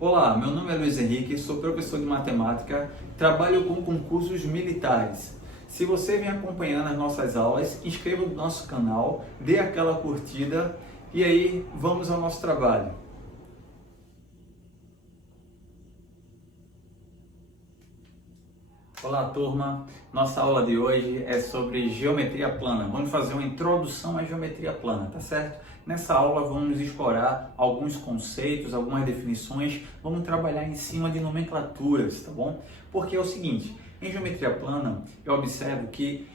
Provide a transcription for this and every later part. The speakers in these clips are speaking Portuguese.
Olá, meu nome é Luiz Henrique, sou professor de matemática, trabalho com concursos militares. Se você vem acompanhando as nossas aulas, inscreva no nosso canal, dê aquela curtida e aí vamos ao nosso trabalho. Olá, turma! Nossa aula de hoje é sobre geometria plana. Vamos fazer uma introdução à geometria plana, tá certo? Nessa aula vamos explorar alguns conceitos, algumas definições, vamos trabalhar em cima de nomenclaturas, tá bom? Porque é o seguinte, em geometria plana eu observo que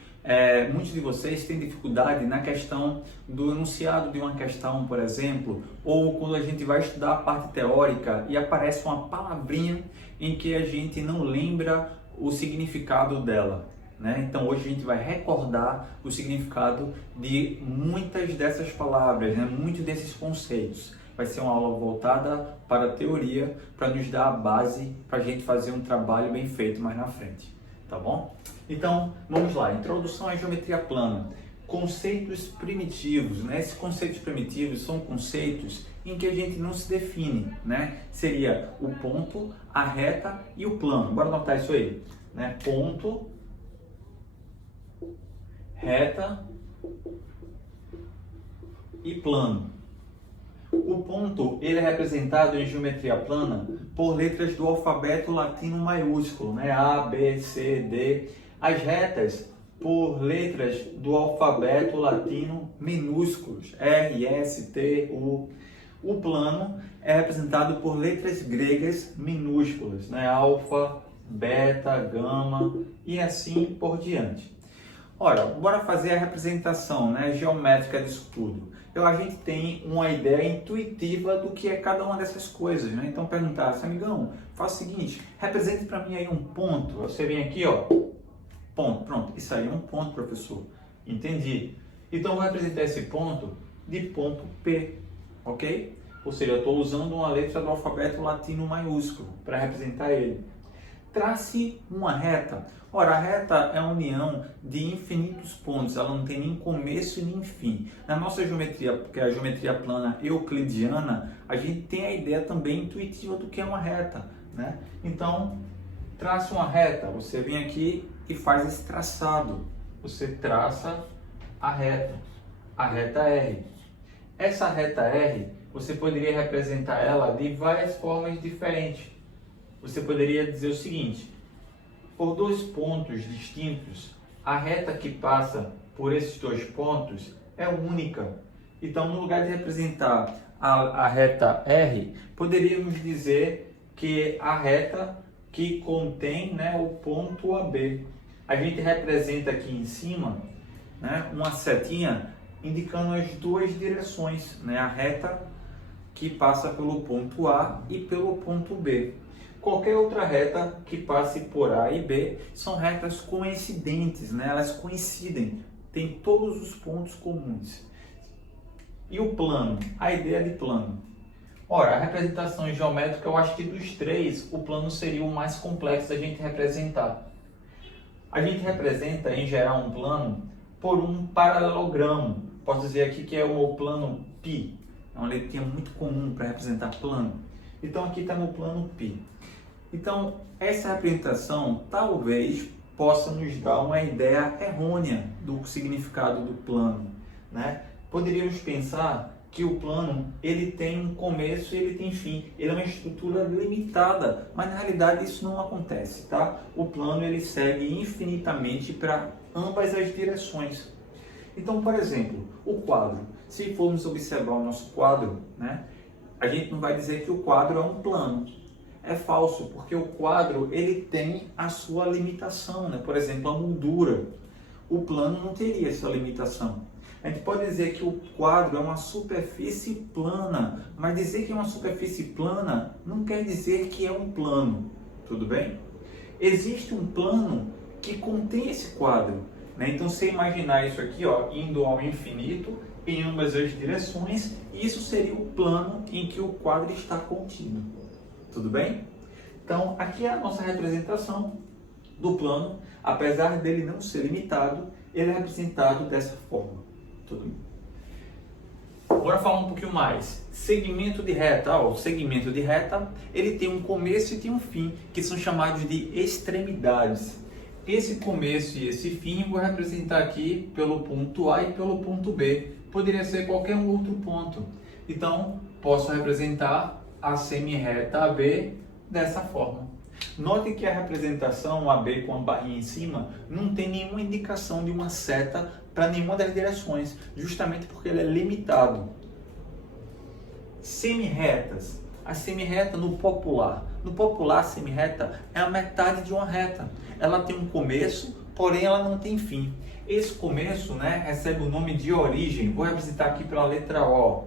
muitos de vocês têm dificuldade na questão do enunciado de uma questão, por exemplo, ou quando a gente vai estudar a parte teórica e aparece uma palavrinha em que a gente não lembra o significado dela, né? Então hoje a gente vai recordar o significado de muitas dessas palavras, né? Muitos desses conceitos. Vai ser uma aula voltada para a teoria, para nos dar a base para a gente fazer um trabalho bem feito mais na frente, tá bom? Então vamos lá, introdução à geometria plana. Conceitos primitivos, né? Esses conceitos primitivos são conceitos em que a gente não se define, né? Seria o ponto, a reta e o plano. Bora anotar isso aí, né? Ponto, reta e plano. O ponto, ele é representado em geometria plana por letras do alfabeto latino maiúsculo, né? A, B, C, D. As retas por letras do alfabeto latino minúsculos, R, S, T, U. O plano é representado por letras gregas minúsculas, né? Alfa, beta, gama e assim por diante. Ora, bora fazer a representação, né, geométrica disso tudo. Então a gente tem uma ideia intuitiva do que é cada uma dessas coisas, né? Então perguntar assim, amigão, faça o seguinte, represente para mim aí um ponto. Você vem aqui, ó, ponto, pronto, isso aí é um ponto, professor. Entendi. Então vou representar esse ponto de ponto P, ok? Ou seja, eu estou usando uma letra do alfabeto latino maiúsculo para representar ele. Trace uma reta. Ora, a reta é a união de infinitos pontos, ela não tem nem começo e nem fim. Na nossa geometria, que é a geometria plana euclidiana, a gente tem a ideia também intuitiva do que é uma reta, né? Então, trace uma reta. Você vem aqui e faz esse traçado. Você traça a reta R. Essa reta R, você poderia representar ela de várias formas diferentes. Você poderia dizer o seguinte, por dois pontos distintos, a reta que passa por esses dois pontos é única. Então, no lugar de representar a reta R, poderíamos dizer que a reta que contém, né, o ponto AB. A gente representa aqui em cima, né, uma setinha indicando as duas direções, né, a reta que passa pelo ponto A e pelo ponto B. Qualquer outra reta que passe por A e B são retas coincidentes, né? Elas coincidem, tem todos os pontos comuns. E o plano, a ideia de plano. Ora, a representação geométrica, eu acho que dos três, o plano seria o mais complexo da gente representar. A gente representa, em geral, um plano por um paralelogramo. Posso dizer aqui que é o plano π. É uma letrinha muito comum para representar plano. Então, aqui está no plano π. Então, essa representação talvez possa nos dar uma ideia errônea do significado do plano, né? Poderíamos pensar que o plano ele tem um começo e ele tem fim. Ele é uma estrutura limitada, mas na realidade isso não acontece, tá? O plano ele segue infinitamente para ambas as direções. Então, por exemplo, o quadro. Se formos observar o nosso quadro, né? A gente não vai dizer que o quadro é um plano. É falso, porque o quadro ele tem a sua limitação, né? Por exemplo, a moldura. O plano não teria essa limitação. A gente pode dizer que o quadro é uma superfície plana, mas dizer que é uma superfície plana não quer dizer que é um plano, tudo bem? Existe um plano que contém esse quadro, né? Então, se imaginar isso aqui, ó, indo ao infinito em ambas as direções, isso seria o plano em que o quadro está contido. Tudo bem? Então, aqui é a nossa representação do plano. Apesar dele não ser limitado, ele é representado dessa forma. Tudo bem? Agora falar um pouquinho mais. Segmento de reta. O segmento de reta, ele tem um começo e tem um fim, que são chamados de extremidades. Esse começo e esse fim eu vou representar aqui pelo ponto A e pelo ponto B. Poderia ser qualquer um outro ponto. Então, posso representar a semi-reta AB dessa forma. Note que a representação AB com a barrinha em cima não tem nenhuma indicação de uma seta para nenhuma das direções, justamente porque ele é limitado. Semi-retas. A semi-reta no popular. No popular, a semi-reta é a metade de uma reta. Ela tem um começo, porém ela não tem fim. Esse começo, recebe o nome de origem. Vou representar aqui pela letra O.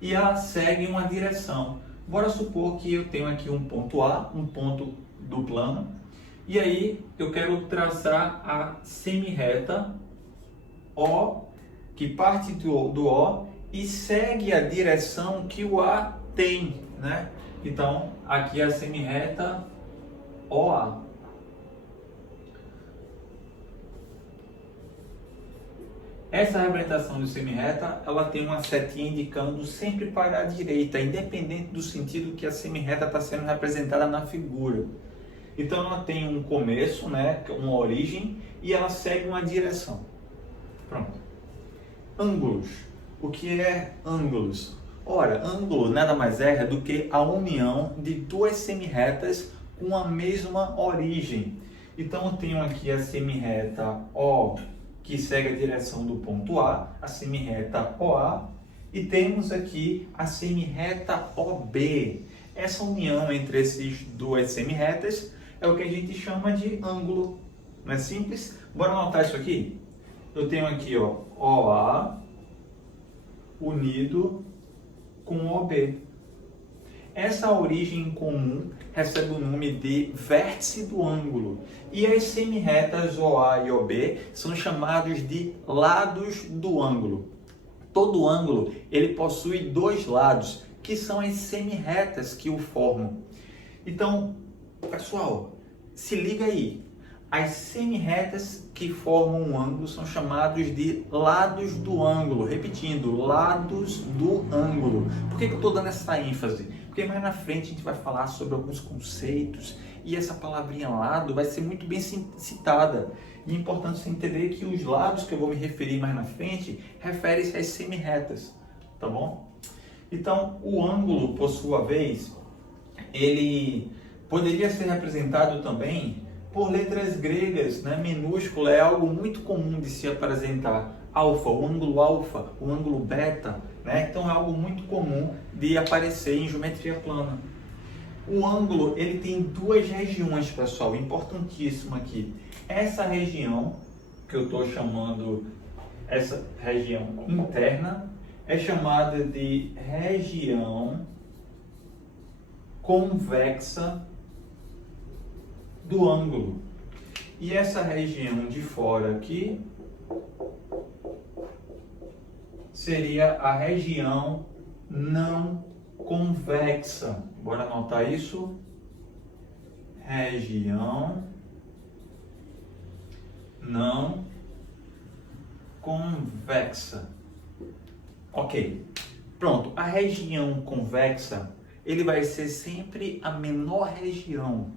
E ela segue uma direção. Bora supor que eu tenho aqui um ponto A, um ponto do plano. E aí eu quero traçar a semi-reta O, que parte do O e segue a direção que o A tem, Então, aqui é a semi-reta OA. Essa representação de semi-reta, ela tem uma setinha indicando sempre para a direita, independente do sentido que a semi-reta está sendo representada na figura. Então, ela tem um começo, uma origem, e ela segue uma direção. Pronto. Ângulos. O que é ângulos? Ora, ângulo nada mais é do que a união de duas semi-retas com a mesma origem. Então, eu tenho aqui a semi-reta O, que segue a direção do ponto A, a semi-reta OA, e temos aqui a semi-reta OB. Essa união entre essas duas semi-retas é o que a gente chama de ângulo. Não é simples? Bora anotar isso aqui? Eu tenho aqui, OA unido com OB. Essa origem comum recebe o nome de vértice do ângulo. E as semi-retas OA e OB são chamados de lados do ângulo. Todo ângulo ele possui dois lados, que são as semi-retas que o formam. Então, pessoal, se liga aí. As semi-retas que formam um ângulo são chamados de lados do ângulo. Repetindo, lados do ângulo. Por que eu estou dando essa ênfase? Porque mais na frente a gente vai falar sobre alguns conceitos e essa palavrinha lado vai ser muito bem citada. E é importante você entender que os lados que eu vou me referir mais na frente referem-se às semi-retas, tá bom? Então, o ângulo, por sua vez, ele poderia ser representado também por letras gregas, minúscula, é algo muito comum de se apresentar. Alfa, o ângulo beta, Então é algo muito comum de aparecer em geometria plana. O ângulo, ele tem duas regiões, pessoal, importantíssimo aqui. Essa região, que eu estou chamando, essa região interna, é chamada de região convexa do ângulo. E essa região de fora aqui seria a região não convexa. Bora anotar isso? Região não convexa. Ok. Pronto. A região convexa, ele vai ser sempre a menor região.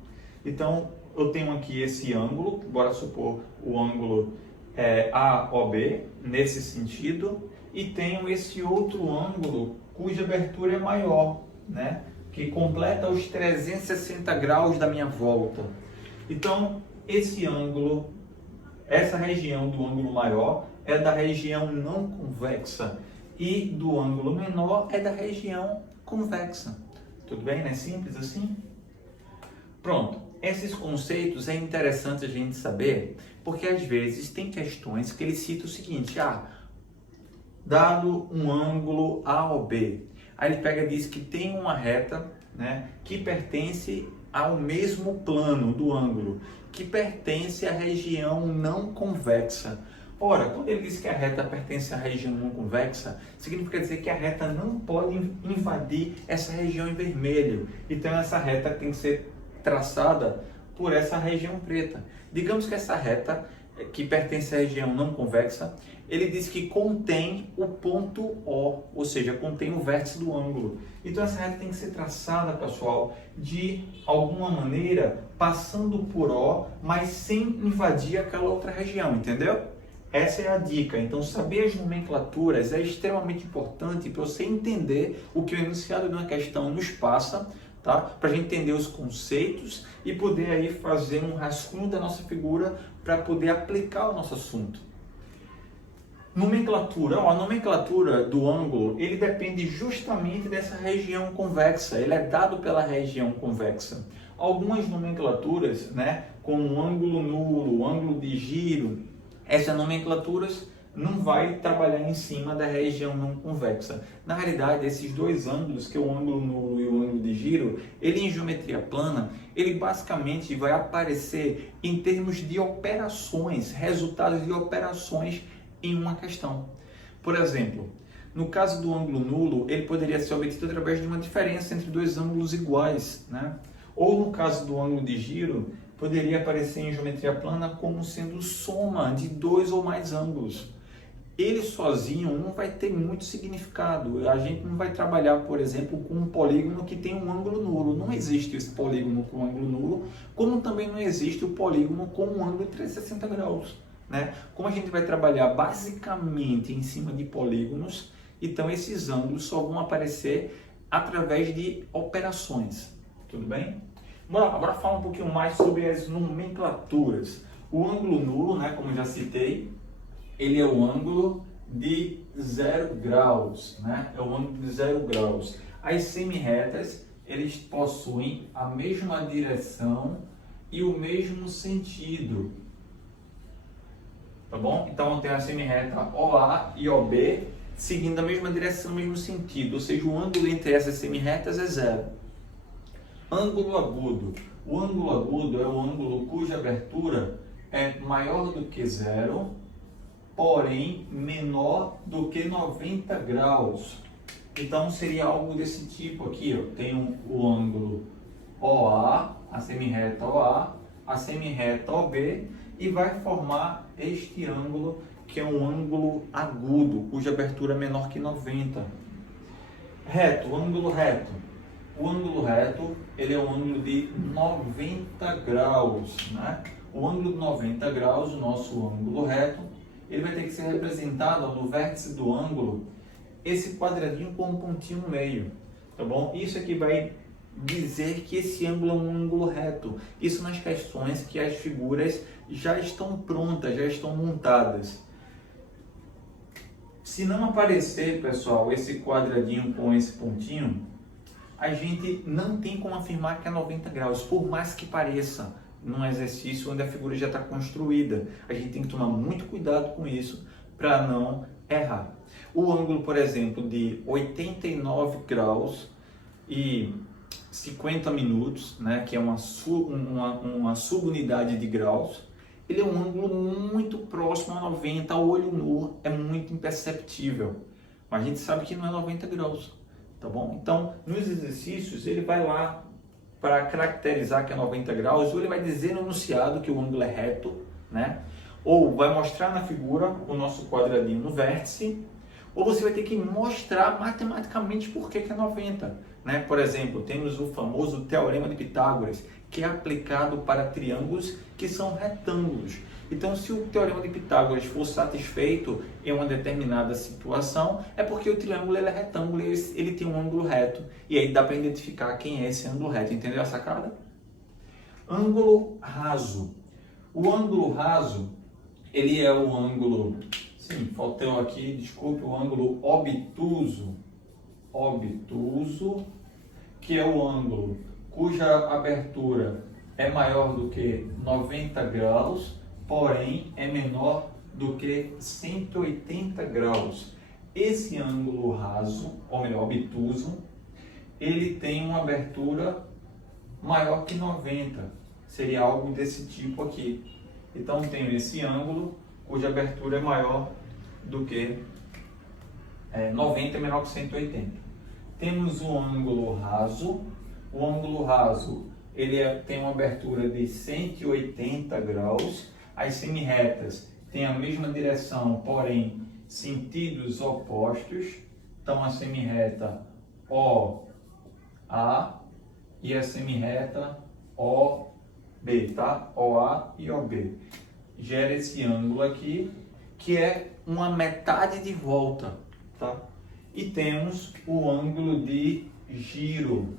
Então, eu tenho aqui esse ângulo, bora supor o ângulo AOB, nesse sentido, e tenho esse outro ângulo cuja abertura é maior, que completa os 360 graus da minha volta. Então, esse ângulo, essa região do ângulo maior é da região não convexa e do ângulo menor é da região convexa. Tudo bem, né? Simples assim? Pronto. Esses conceitos é interessante a gente saber, porque às vezes tem questões que ele cita o seguinte, dado um ângulo AOB, aí ele pega e diz que tem uma reta, que pertence ao mesmo plano do ângulo, que pertence à região não convexa. Ora, quando ele diz que a reta pertence à região não convexa, significa dizer que a reta não pode invadir essa região em vermelho. Então essa reta tem que ser traçada por essa região preta. Digamos que essa reta que pertence à região não convexa, ele diz que contém o ponto O, ou seja, contém o vértice do ângulo. Então essa reta tem que ser traçada, pessoal, de alguma maneira, passando por O, mas sem invadir aquela outra região, entendeu? Essa é a dica. Então saber as nomenclaturas é extremamente importante para você entender o que o enunciado de uma questão nos passa, tá? Para a gente entender os conceitos e poder aí fazer um rascunho da nossa figura para poder aplicar o nosso assunto. Nomenclatura. A nomenclatura do ângulo, ele depende justamente dessa região convexa, ele é dado pela região convexa. Algumas nomenclaturas, né, como o ângulo nulo, o ângulo de giro, essas nomenclaturas não vai trabalhar em cima da região não convexa. Na realidade, esses dois ângulos, que é o ângulo nulo e o ângulo de giro, ele em geometria plana, ele basicamente vai aparecer em termos de operações, resultados de operações em uma questão. Por exemplo, no caso do ângulo nulo, ele poderia ser obtido através de uma diferença entre dois ângulos iguais, né? Ou no caso do ângulo de giro, poderia aparecer em geometria plana como sendo soma de dois ou mais ângulos. Ele sozinho não vai ter muito significado. A gente não vai trabalhar, por exemplo, com um polígono que tem um ângulo nulo. Não existe esse polígono com ângulo nulo, como também não existe o polígono com um ângulo de 360 graus. Né? Como a gente vai trabalhar basicamente em cima de polígonos, então esses ângulos só vão aparecer através de operações. Tudo bem? Bom, agora falar um pouquinho mais sobre as nomenclaturas. O ângulo nulo, né, como já citei, ele é o ângulo de 0 graus, né? É o ângulo de 0 graus. As semirretas, eles possuem a mesma direção e o mesmo sentido. Tá bom? Então tem a semirreta OA e OB seguindo a mesma direção, o mesmo sentido, ou seja, o ângulo entre essas semirretas é 0. Ângulo agudo. O ângulo agudo é o ângulo cuja abertura é maior do que 0, porém menor do que 90 graus. Então seria algo desse tipo aqui, ó. Tem o ângulo OA, a semirreta OA, a semirreta OB, e vai formar este ângulo, que é um ângulo agudo, cuja abertura é menor que 90. Reto, ângulo reto. O ângulo reto, ele é um ângulo de 90 graus, né? O ângulo de 90 graus, o nosso ângulo reto, ele vai ter que ser representado no vértice do ângulo, esse quadradinho com um pontinho no meio, tá bom? Isso aqui vai dizer que esse ângulo é um ângulo reto. Isso nas questões que as figuras já estão prontas, já estão montadas. Se não aparecer, pessoal, esse quadradinho com esse pontinho, a gente não tem como afirmar que é 90 graus, por mais que pareça num exercício onde a figura já está construída. A gente tem que tomar muito cuidado com isso para não errar. O ângulo, por exemplo, de 89 graus e 50 minutos, né, que é uma subunidade de graus, ele é um ângulo muito próximo a 90, a olho nu, é muito imperceptível. Mas a gente sabe que não é 90 graus, tá bom? Então, nos exercícios, ele vai lá para caracterizar que é 90 graus, ou ele vai dizer no enunciado que o ângulo é reto, né? Ou vai mostrar na figura o nosso quadradinho no vértice, ou você vai ter que mostrar matematicamente por que é 90. Né? Por exemplo, temos o famoso Teorema de Pitágoras, que é aplicado para triângulos que são retângulos. Então, se o Teorema de Pitágoras for satisfeito em uma determinada situação, é porque o triângulo ele é retângulo e ele tem um ângulo reto. E aí dá para identificar quem é esse ângulo reto. Entendeu a sacada? Ângulo raso. O ângulo raso, ele é o ângulo... Sim, faltou aqui, desculpe, o ângulo obtuso. Obtuso, que é o ângulo cuja abertura é maior do que 90 graus, porém é menor do que 180 graus. Esse ângulo raso, ou melhor, obtuso, ele tem uma abertura maior que 90. Seria algo desse tipo aqui. Então tenho esse ângulo cuja abertura é maior do que 90 é menor que 180. Temos o ângulo raso. O ângulo raso ele tem uma abertura de 180 graus, as semirretas têm a mesma direção, porém sentidos opostos. Então a semirreta OA e a semirreta OB, tá? OA e OB. Gera esse ângulo aqui, que é uma metade de volta, tá? E temos o ângulo de giro,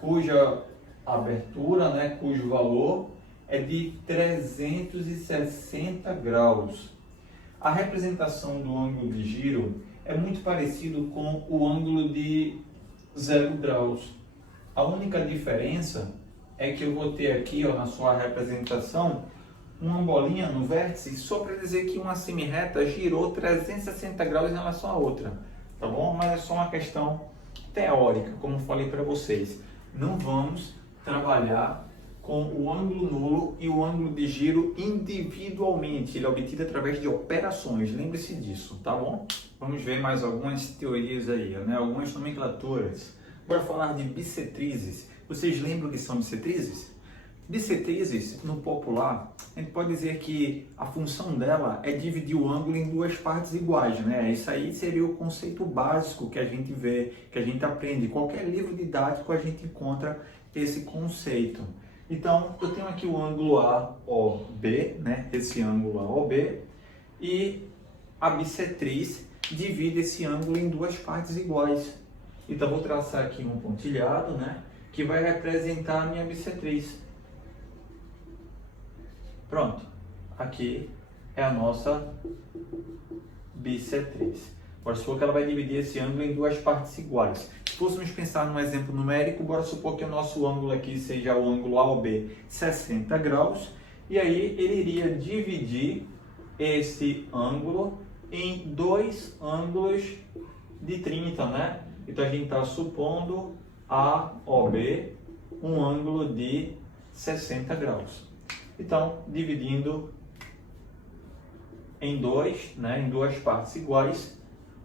cuja abertura, né, cujo valor é de 360 graus. A representação do ângulo de giro é muito parecido com o ângulo de 0 graus. A única diferença é que eu vou ter aqui, ó, na sua representação, uma bolinha no vértice só para dizer que uma semirreta girou 360 graus em relação à outra, tá bom? Mas é só uma questão teórica, como falei para vocês. Não vamos trabalhar com o ângulo nulo e o ângulo de giro individualmente. Ele é obtido através de operações, lembre-se disso, tá bom? Vamos ver mais algumas teorias aí, né? Algumas nomenclaturas. Bora falar de bissetrizes. Vocês lembram o que são bissetrizes? Bissetrizes, no popular, a gente pode dizer que a função dela é dividir o ângulo em duas partes iguais, né? Isso aí seria o conceito básico que a gente vê, que a gente aprende. Em qualquer livro didático a gente encontra esse conceito. Então, eu tenho aqui o ângulo AOB, né? Esse ângulo AOB, e a bissetriz divide esse ângulo em duas partes iguais. Então, vou traçar aqui um pontilhado, né? Que vai representar a minha bissetriz. Pronto, aqui é a nossa bissetriz. Bora supor que ela vai dividir esse ângulo em duas partes iguais. Se fôssemos pensar num exemplo numérico, bora supor que o nosso ângulo aqui seja o ângulo AOB 60 graus. E aí ele iria dividir esse ângulo em dois ângulos de 30, né? Então a gente está supondo AOB um ângulo de 60 graus. Então, dividindo em dois, né, em duas partes iguais,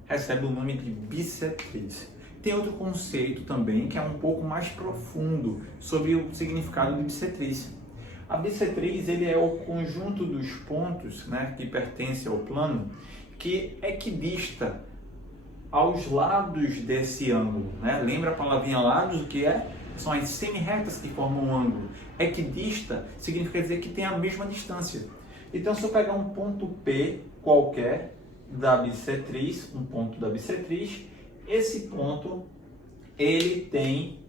recebe o nome de bissetriz. Tem outro conceito também que é um pouco mais profundo sobre o significado de bissetriz. A bissetriz ele é o conjunto dos pontos, né, que pertence ao plano que equidista aos lados desse ângulo, né? Lembra a palavrinha lados, o que é? São as semirretas que formam um ângulo. Equidista significa dizer que tem a mesma distância. Então, se eu pegar um ponto P qualquer da bissetriz, um ponto da bissetriz, esse ponto ele tem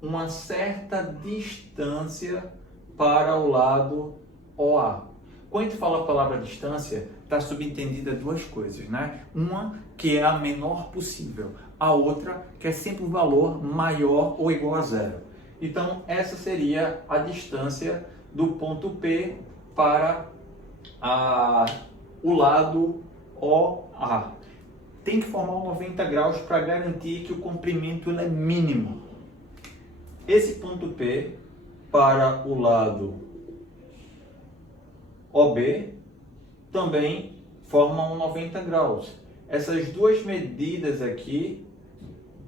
uma certa distância para o lado OA. Quando a gente fala a palavra distância, está subentendida duas coisas, né? Uma que é a menor possível, a outra que é sempre um valor maior ou igual a zero. Então, essa seria a distância do ponto P para o lado OA. Tem que formar 90 graus para garantir que o comprimento ele é mínimo. Esse ponto P para o lado OB também formam 90 graus. Essas duas medidas aqui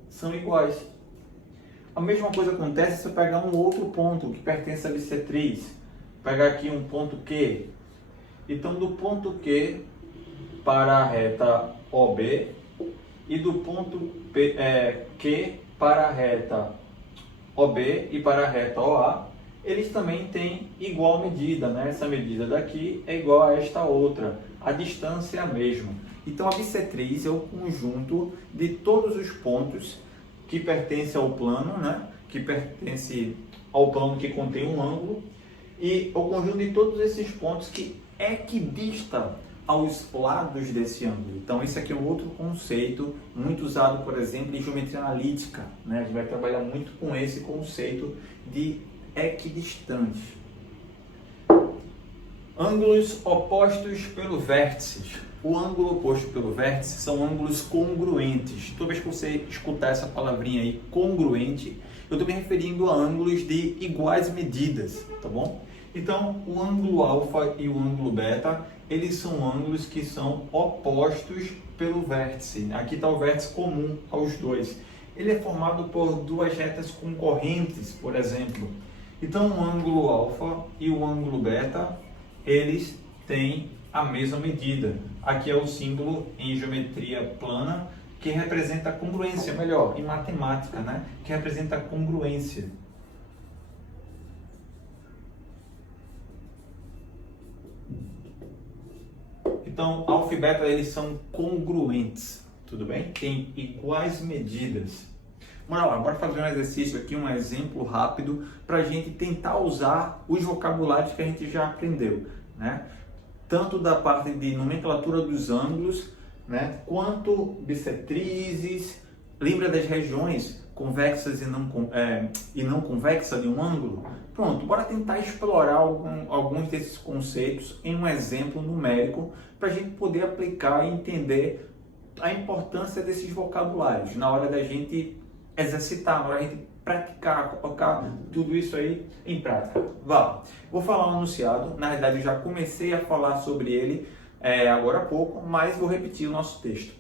são iguais. A mesma coisa acontece se eu pegar um outro ponto que pertence à bissetriz. Pegar aqui um ponto Q. Então, do ponto Q para a reta OB e do ponto Q para a reta OB e para a reta OA, eles também têm igual medida, né? Essa medida daqui é igual a esta outra, a distância é a mesma. Então a bissetriz é o conjunto de todos os pontos que pertencem ao plano, né? Que pertence ao plano que contém um ângulo, e o conjunto de todos esses pontos que equidista aos lados desse ângulo. Então esse aqui é um outro conceito muito usado, por exemplo, em geometria analítica, né? A gente vai trabalhar muito com esse conceito de equidistante. Ângulos opostos pelo vértice. O ângulo oposto pelo vértice são ângulos congruentes. Toda vez que você escutar essa palavrinha aí, congruente, eu estou me referindo a ângulos de iguais medidas, tá bom? Então, o ângulo alfa e o ângulo beta, eles são ângulos que são opostos pelo vértice. Aqui está o vértice comum aos dois. Ele é formado por duas retas concorrentes, por exemplo. Então, o ângulo alfa e o ângulo beta, eles têm a mesma medida. Aqui é o símbolo em geometria plana que representa a congruência, melhor, em matemática, né? Que representa a congruência. Então, alfa e beta, eles são congruentes, tudo bem? Tem iguais medidas. Bora lá, bora fazer um exercício aqui, um exemplo rápido, para a gente tentar usar os vocabulários que a gente já aprendeu, né? Tanto da parte de nomenclatura dos ângulos, né? Quanto bissetrizes. Lembra das regiões convexas e não convexas de um ângulo? Pronto, bora tentar explorar alguns desses conceitos em um exemplo numérico para a gente poder aplicar e entender a importância desses vocabulários na hora da gente exercitar, na hora da gente praticar, colocar tudo isso aí em prática. Vou falar um enunciado, na verdade eu já comecei a falar sobre ele agora há pouco, mas vou repetir o nosso texto.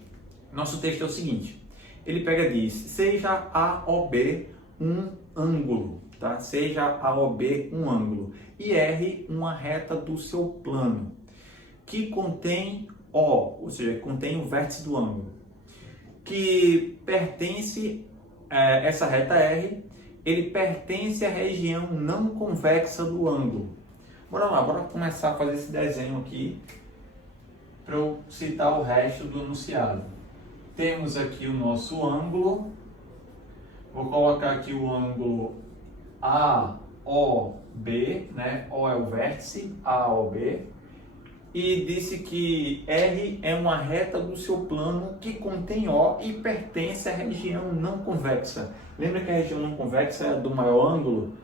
Nosso texto é o seguinte, ele pega e diz, seja A ou B um ângulo, tá? Seja A ou B um ângulo, e R uma reta do seu plano, que contém O, ou seja, contém o vértice do ângulo, que pertence, essa reta R, ele pertence à região não convexa do ângulo. Bora lá, bora começar a fazer esse desenho aqui, para eu citar o resto do enunciado. Temos aqui o nosso ângulo, vou colocar aqui o ângulo AOB, né? O é o vértice, AOB, e disse que R é uma reta do seu plano que contém O e pertence à região não convexa. Lembra que a região não convexa é a do maior ângulo?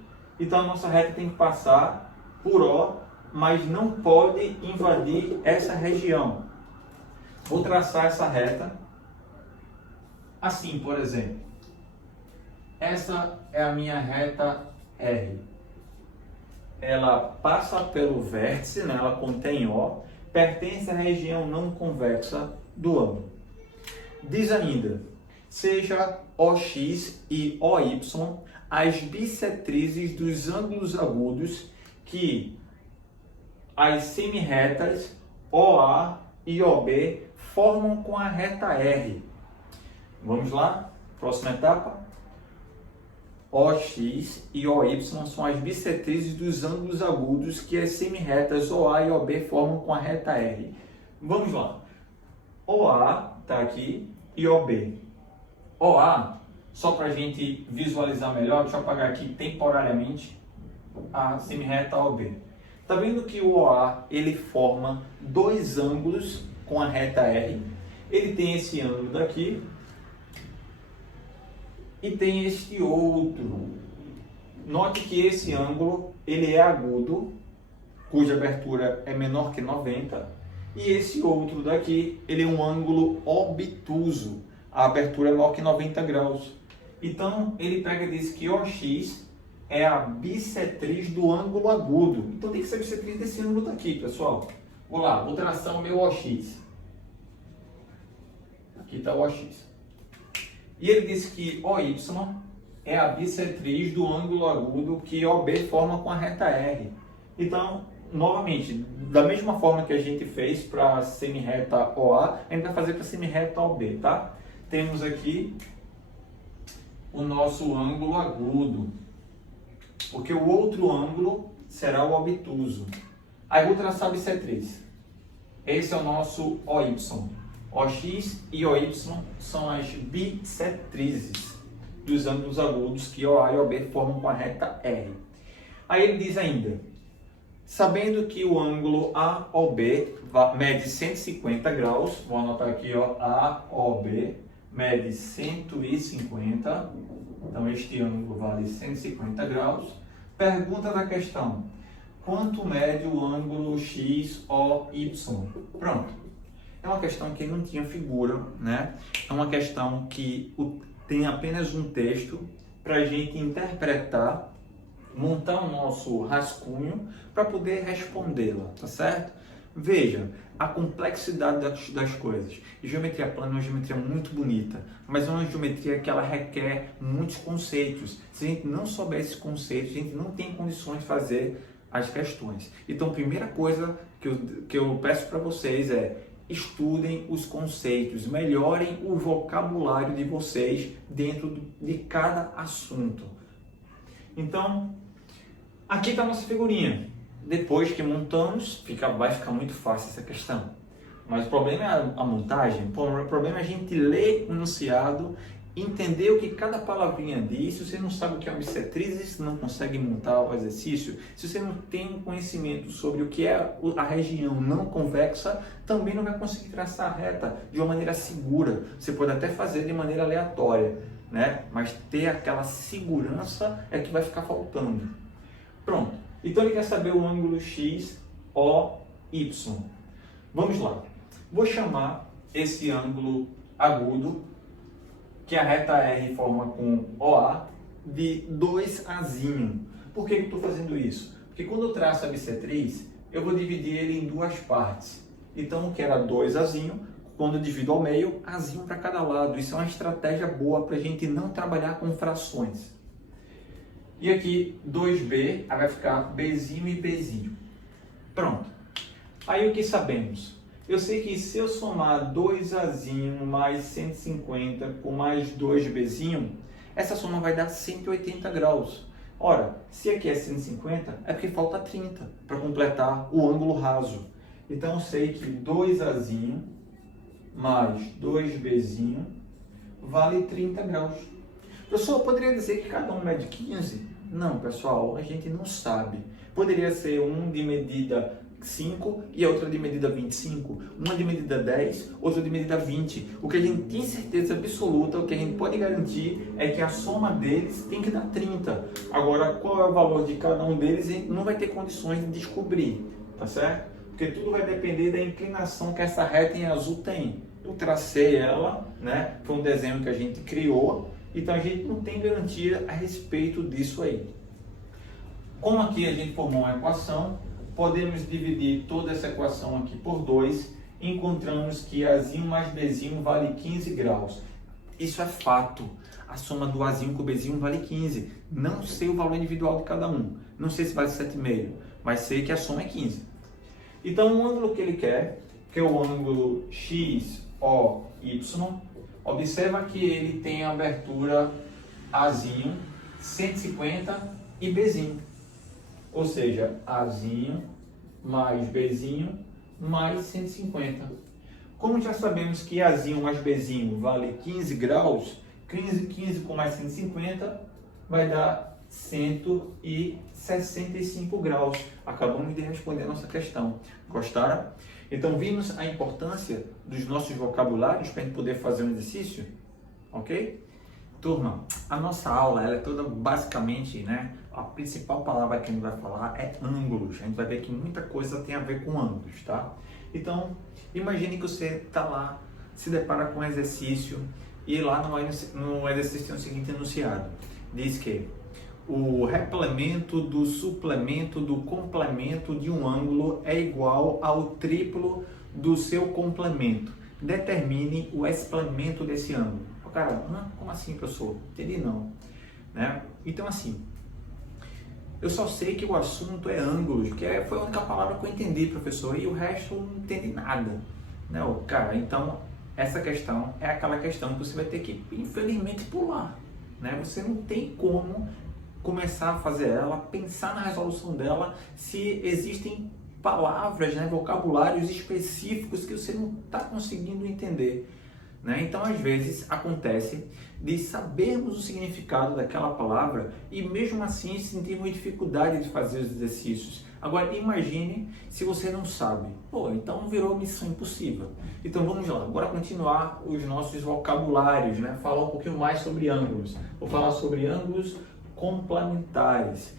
Então a nossa reta tem que passar por O, mas não pode invadir essa região. Vou traçar essa reta assim, por exemplo. Essa é a minha reta R. Ela passa pelo vértice, né? Ela contém O, pertence à região não convexa do ângulo. Diz ainda, seja OX e OY as bissetrizes dos ângulos agudos que as semirretas OA e OB formam com a reta R. Vamos lá? Próxima etapa. OX e OY são as bissetrizes dos ângulos agudos que as semirretas OA e OB formam com a reta R. Vamos lá. OA está aqui e OB. OA, só para a gente visualizar melhor, deixa eu apagar aqui temporariamente a semirreta OB. Está vendo que o OA ele forma dois ângulos com a reta R. Ele tem esse ângulo daqui e tem este outro. Note que esse ângulo ele é agudo, cuja abertura é menor que 90, e esse outro daqui ele é um ângulo obtuso, a abertura é maior que 90 graus. Então ele pega e diz que OX é a bissetriz do ângulo agudo. Então tem que ser a bissetriz desse ângulo daqui, pessoal. Vou lá, vou traçar o meu OX. Aqui está o OX. E ele disse que OY é a bissetriz do ângulo agudo que OB forma com a reta R. Então, novamente, da mesma forma que a gente fez para a semirreta OA, a gente vai fazer para a semirreta OB, tá? Temos aqui o nosso ângulo agudo, porque o outro ângulo será o obtuso. Aí vou traçar a bissetriz. Esse é o nosso OY. OX e OY são as bissetrizes dos ângulos agudos que OA e OB formam com a reta R. Aí ele diz ainda, sabendo que o ângulo AOB mede 150 graus, vou anotar aqui, ó, AOB mede 150, então este ângulo vale 150 graus. Pergunta da questão, quanto mede o ângulo XOY? Pronto. É uma questão que não tinha figura, né? É uma questão que tem apenas um texto para a gente interpretar, montar o nosso rascunho para poder respondê-la, tá certo? Veja a complexidade das coisas. Geometria plana é uma geometria muito bonita, mas é uma geometria que ela requer muitos conceitos. Se a gente não souber esses conceitos, a gente não tem condições de fazer as questões. Então, primeira coisa que eu peço para vocês é estudem os conceitos, melhorem o vocabulário de vocês dentro de cada assunto. Então, aqui está a nossa figurinha. Depois que montamos, vai ficar muito fácil essa questão. Mas o problema é a montagem, o problema é a gente ler o enunciado, entender o que cada palavrinha diz. Se você não sabe o que é obstetrícia, se não consegue montar o exercício, se você não tem conhecimento sobre o que é a região não convexa, também não vai conseguir traçar a reta de uma maneira segura. Você pode até fazer de maneira aleatória, né? Mas ter aquela segurança é que vai ficar faltando. Pronto. Então ele quer saber o ângulo x, o, y. Vamos lá. Vou chamar esse ângulo agudo, que a reta R forma com OA, de 2Azinho. Por que eu estou fazendo isso? Porque quando eu traço a bissetriz, eu vou dividir ele em duas partes. Então, o que era 2Azinho, quando eu divido ao meio, Azinho para cada lado. Isso é uma estratégia boa para a gente não trabalhar com frações. E aqui, 2B, aí vai ficar Bzinho e Bzinho. Pronto. Aí o que sabemos? Eu sei que se eu somar 2Azinho mais 150 com mais 2Bzinho, essa soma vai dar 180 graus. Ora, se aqui é 150, é porque falta 30 para completar o ângulo raso. Então eu sei que 2Azinho mais 2Bzinho vale 30 graus. Professor, eu poderia dizer que cada um mede 15? Não, pessoal, a gente não sabe. Poderia ser um de medida 5 e a outra de medida 25, uma de medida 10, outra de medida 20. O que a gente tem certeza absoluta, o que a gente pode garantir é que a soma deles tem que dar 30. Agora, qual é o valor de cada um deles, a gente não vai ter condições de descobrir, tá certo? Porque tudo vai depender da inclinação que essa reta em azul tem. Eu tracei ela, né? Foi um desenho que a gente criou, então a gente não tem garantia a respeito disso aí. Como aqui a gente formou uma equação, podemos dividir toda essa equação aqui por 2, encontramos que Azinho mais Bzinho vale 15 graus. Isso é fato. A soma do Azinho com o Bzinho vale 15. Não sei o valor individual de cada um. Não sei se vale 7,5, mas sei que a soma é 15. Então, o ângulo que ele quer, que é o ângulo XOY, observa que ele tem a abertura Azinho, 150 e Bzinho. Ou seja, Azinho mais Bzinho mais 150. Como já sabemos que Azinho mais Bzinho vale 15 graus, 15 com mais 150 vai dar 165 graus. Acabamos de responder a nossa questão. Gostaram? Então, vimos a importância dos nossos vocabulários para a gente poder fazer um exercício? Ok? Turma, a nossa aula ela é toda basicamente, né? A principal palavra que a gente vai falar é ângulos. A gente vai ver que muita coisa tem a ver com ângulos, tá? Então, imagine que você está lá, se depara com um exercício e lá no exercício tem o seguinte enunciado. Diz que o replemento do suplemento do complemento de um ângulo é igual ao triplo do seu complemento. Determine o explemento desse ângulo. Cara, como assim, professor? Entendi não. Né? Então, assim, eu só sei que o assunto é ângulos, que foi a única palavra que eu entendi, professor, e o resto eu não entendi nada. Não, cara, então, essa questão é aquela questão que você vai ter que, infelizmente, pular. Né? Você não tem como começar a fazer ela, pensar na resolução dela, se existem palavras, né, vocabulários específicos que você não está conseguindo entender. Né? Então, às vezes, acontece de sabermos o significado daquela palavra e mesmo assim sentirmos dificuldade de fazer os exercícios. Agora, imagine se você não sabe. Pô, então virou missão impossível. Então, vamos lá. Bora continuar os nossos vocabulários, né? Falar um pouquinho mais sobre ângulos. Vou falar sobre ângulos complementares.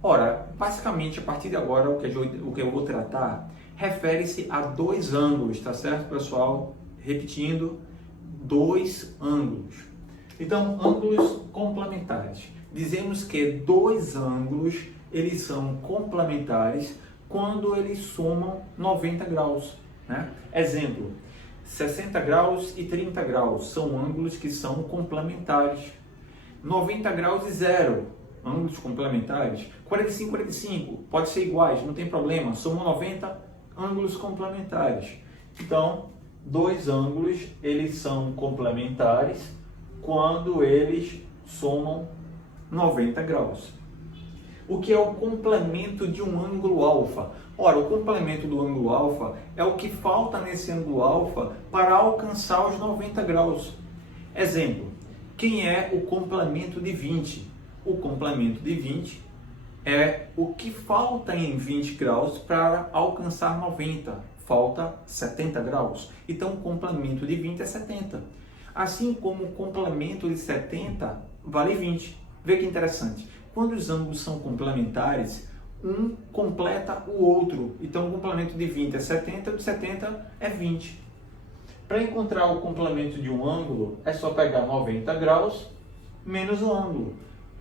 Ora, basicamente, a partir de agora, o que eu vou tratar refere-se a dois ângulos, tá certo, pessoal? Repetindo, dois ângulos. Então, ângulos complementares. Dizemos que dois ângulos, eles são complementares quando eles somam 90 graus. Né? Exemplo, 60 graus e 30 graus são ângulos que são complementares. 90 graus e zero ângulos complementares. 45, 45, pode ser iguais, não tem problema, somam 90 ângulos complementares. Então, dois ângulos, eles são complementares quando eles somam 90 graus. O que é o complemento de um ângulo alfa? Ora, o complemento do ângulo alfa é o que falta nesse ângulo alfa para alcançar os 90 graus. Exemplo, quem é o complemento de 20? O complemento de 20 é o que falta em 20 graus para alcançar 90. Falta 70 graus. Então, o complemento de 20 é 70. Assim como o complemento de 70 vale 20. Vê que interessante. Quando os ângulos são complementares, um completa o outro. Então, o complemento de 20 é 70, o de 70 é 20. Para encontrar o complemento de um ângulo, é só pegar 90 graus menos o ângulo.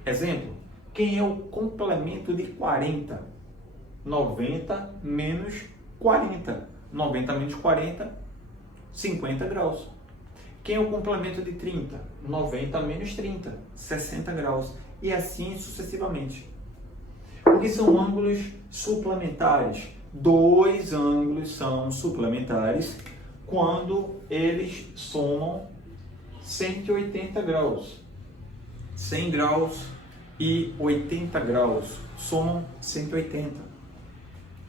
Exemplo, quem é o complemento de 40? 90 menos 40. 90 menos 40, 50 graus. Quem é o complemento de 30? 90 menos 30, 60 graus. E assim sucessivamente. O que são ângulos suplementares? Dois ângulos são suplementares quando eles somam 180 graus. 100 graus e 80 graus somam 180.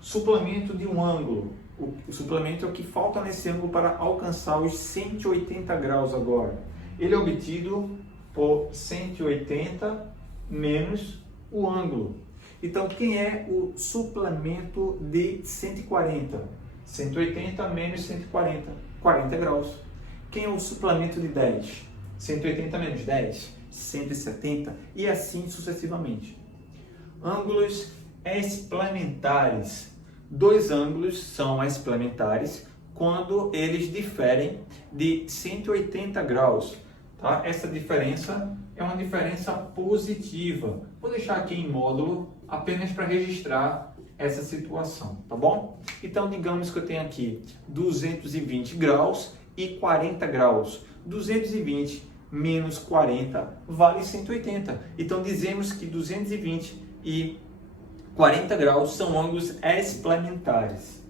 Suplemento de um ângulo. O suplemento é o que falta nesse ângulo para alcançar os 180 graus agora. Ele é obtido por 180 menos o ângulo. Então, quem é o suplemento de 140? 180 menos 140, 40 graus. Quem é o suplemento de 10? 180 menos 10, 170 e assim sucessivamente. Ângulos esplementares. Dois ângulos são esplementares quando eles diferem de 180 graus. Tá? Essa diferença é uma diferença positiva. Vou deixar aqui em módulo apenas para registrar essa situação, tá bom? Então, digamos que eu tenho aqui 220 graus e 40 graus. 220 menos 40 vale 180. Então, dizemos que 220 e 40 graus são ângulos esplementares.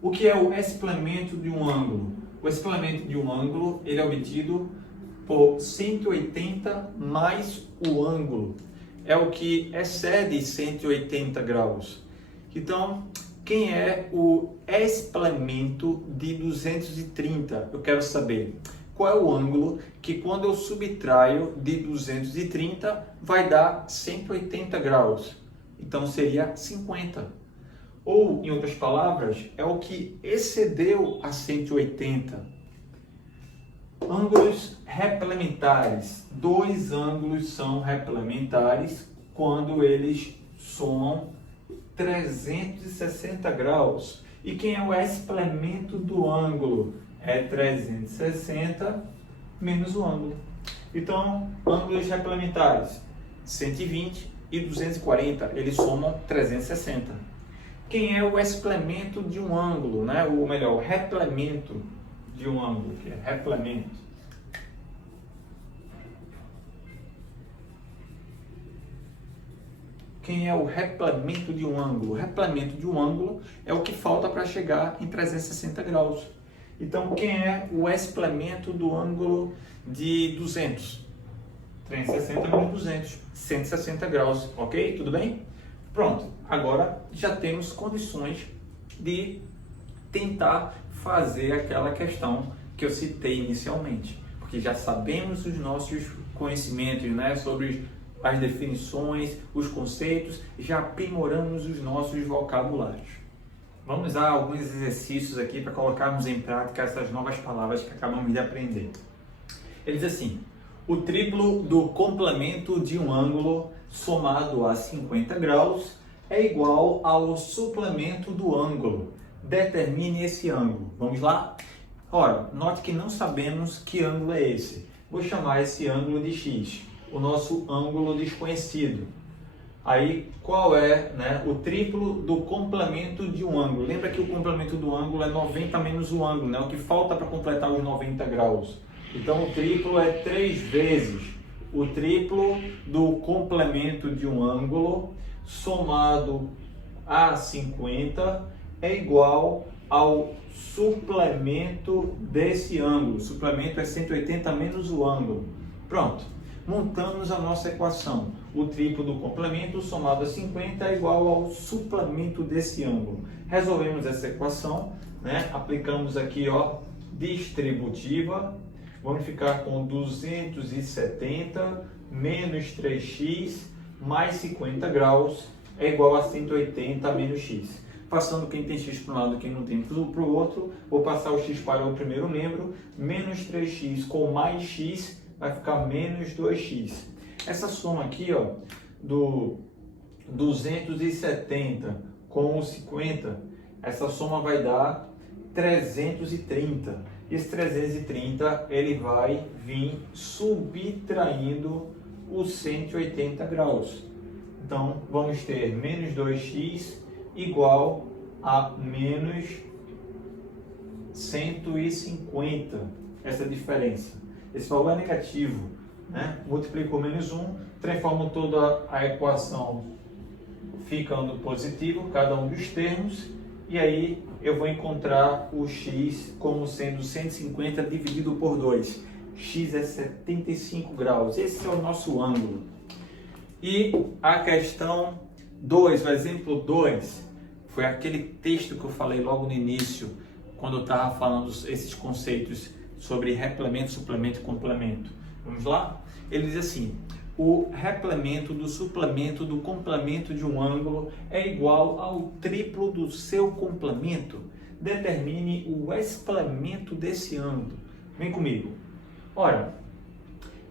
O que é o esplemento de um ângulo? O esplemento de um ângulo ele é obtido por 180 mais o ângulo. É o que excede 180 graus. Então, quem é o esplemento de 230? Eu quero saber qual é o ângulo que quando eu subtraio de 230 vai dar 180 graus. Então, seria 50. Ou, em outras palavras, é o que excedeu a 180. Ângulos replementares. Dois ângulos são replementares quando eles somam 360 graus. E quem é o esplemento do ângulo? É 360 menos o ângulo. Então, ângulos replementares, 120 e 240, eles somam 360. Quem é o esplemento de um ângulo, né? Ou melhor, o replemento de um ângulo, que é replemento. Quem é o replemento de um ângulo? O replemento de um ângulo é o que falta para chegar em 360 graus. Então, quem é o esplemento do ângulo de 200? 360 menos 200, 160 graus, ok? Tudo bem? Pronto, agora já temos condições de tentar fazer aquela questão que eu citei inicialmente, porque já sabemos os nossos conhecimentos, né, sobre as definições, os conceitos, já aprimoramos os nossos vocabulários. Vamos a alguns exercícios aqui para colocarmos em prática essas novas palavras que acabamos de aprender. Ele diz assim: o triplo do complemento de um ângulo somado a 50 graus é igual ao suplemento do ângulo. Determine esse ângulo. Vamos lá? Ora, note que não sabemos que ângulo é esse. Vou chamar esse ângulo de x, o nosso ângulo desconhecido. Aí, qual é, né, o triplo do complemento de um ângulo? Lembra que o complemento do ângulo é 90 menos o ângulo, né? O que falta para completar os 90 graus. Então, o triplo é 3 vezes o triplo do complemento de um ângulo somado a 50 é igual ao suplemento desse ângulo. O suplemento é 180 menos o ângulo. Pronto. Montamos a nossa equação. O triplo do complemento somado a 50 é igual ao suplemento desse ângulo. Resolvemos essa equação, né? Aplicamos aqui, ó, distributiva. Vamos ficar com 270 menos 3x mais 50 graus é igual a 180 menos x. Passando quem tem x para um lado e quem não tem para o outro, vou passar o x para o primeiro membro, menos 3x com mais x vai ficar menos 2x. Essa soma aqui, ó, do 270 com o 50, essa soma vai dar 330. Esse 330 ele vai vir subtraindo os 180 graus. Então, vamos ter menos 2x igual a menos 150. Essa diferença. Esse valor é negativo, né? Multiplico por menos 1, transformo toda a equação ficando positivo, cada um dos termos, e aí eu vou encontrar o x como sendo 150 dividido por 2. X é 75 graus. Esse é o nosso ângulo. E a questão 2, o exemplo 2, foi aquele texto que eu falei logo no início, quando eu estava falando esses conceitos sobre replemento, suplemento e complemento. Vamos lá? Ele diz assim: o replemento do suplemento do complemento de um ângulo é igual ao triplo do seu complemento. Determine o explemento desse ângulo. Vem comigo. Ora,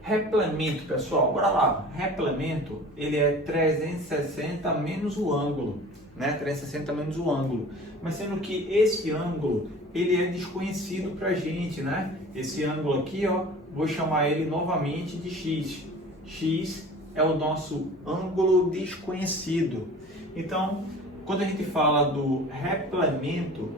replemento, pessoal, bora lá. Replemento, ele é 360 menos o ângulo, né? 360 menos o ângulo. Mas sendo que esse ângulo, ele é desconhecido pra gente, né? Esse ângulo aqui, ó, vou chamar ele novamente de x. X é o nosso ângulo desconhecido. Então, quando a gente fala do replemento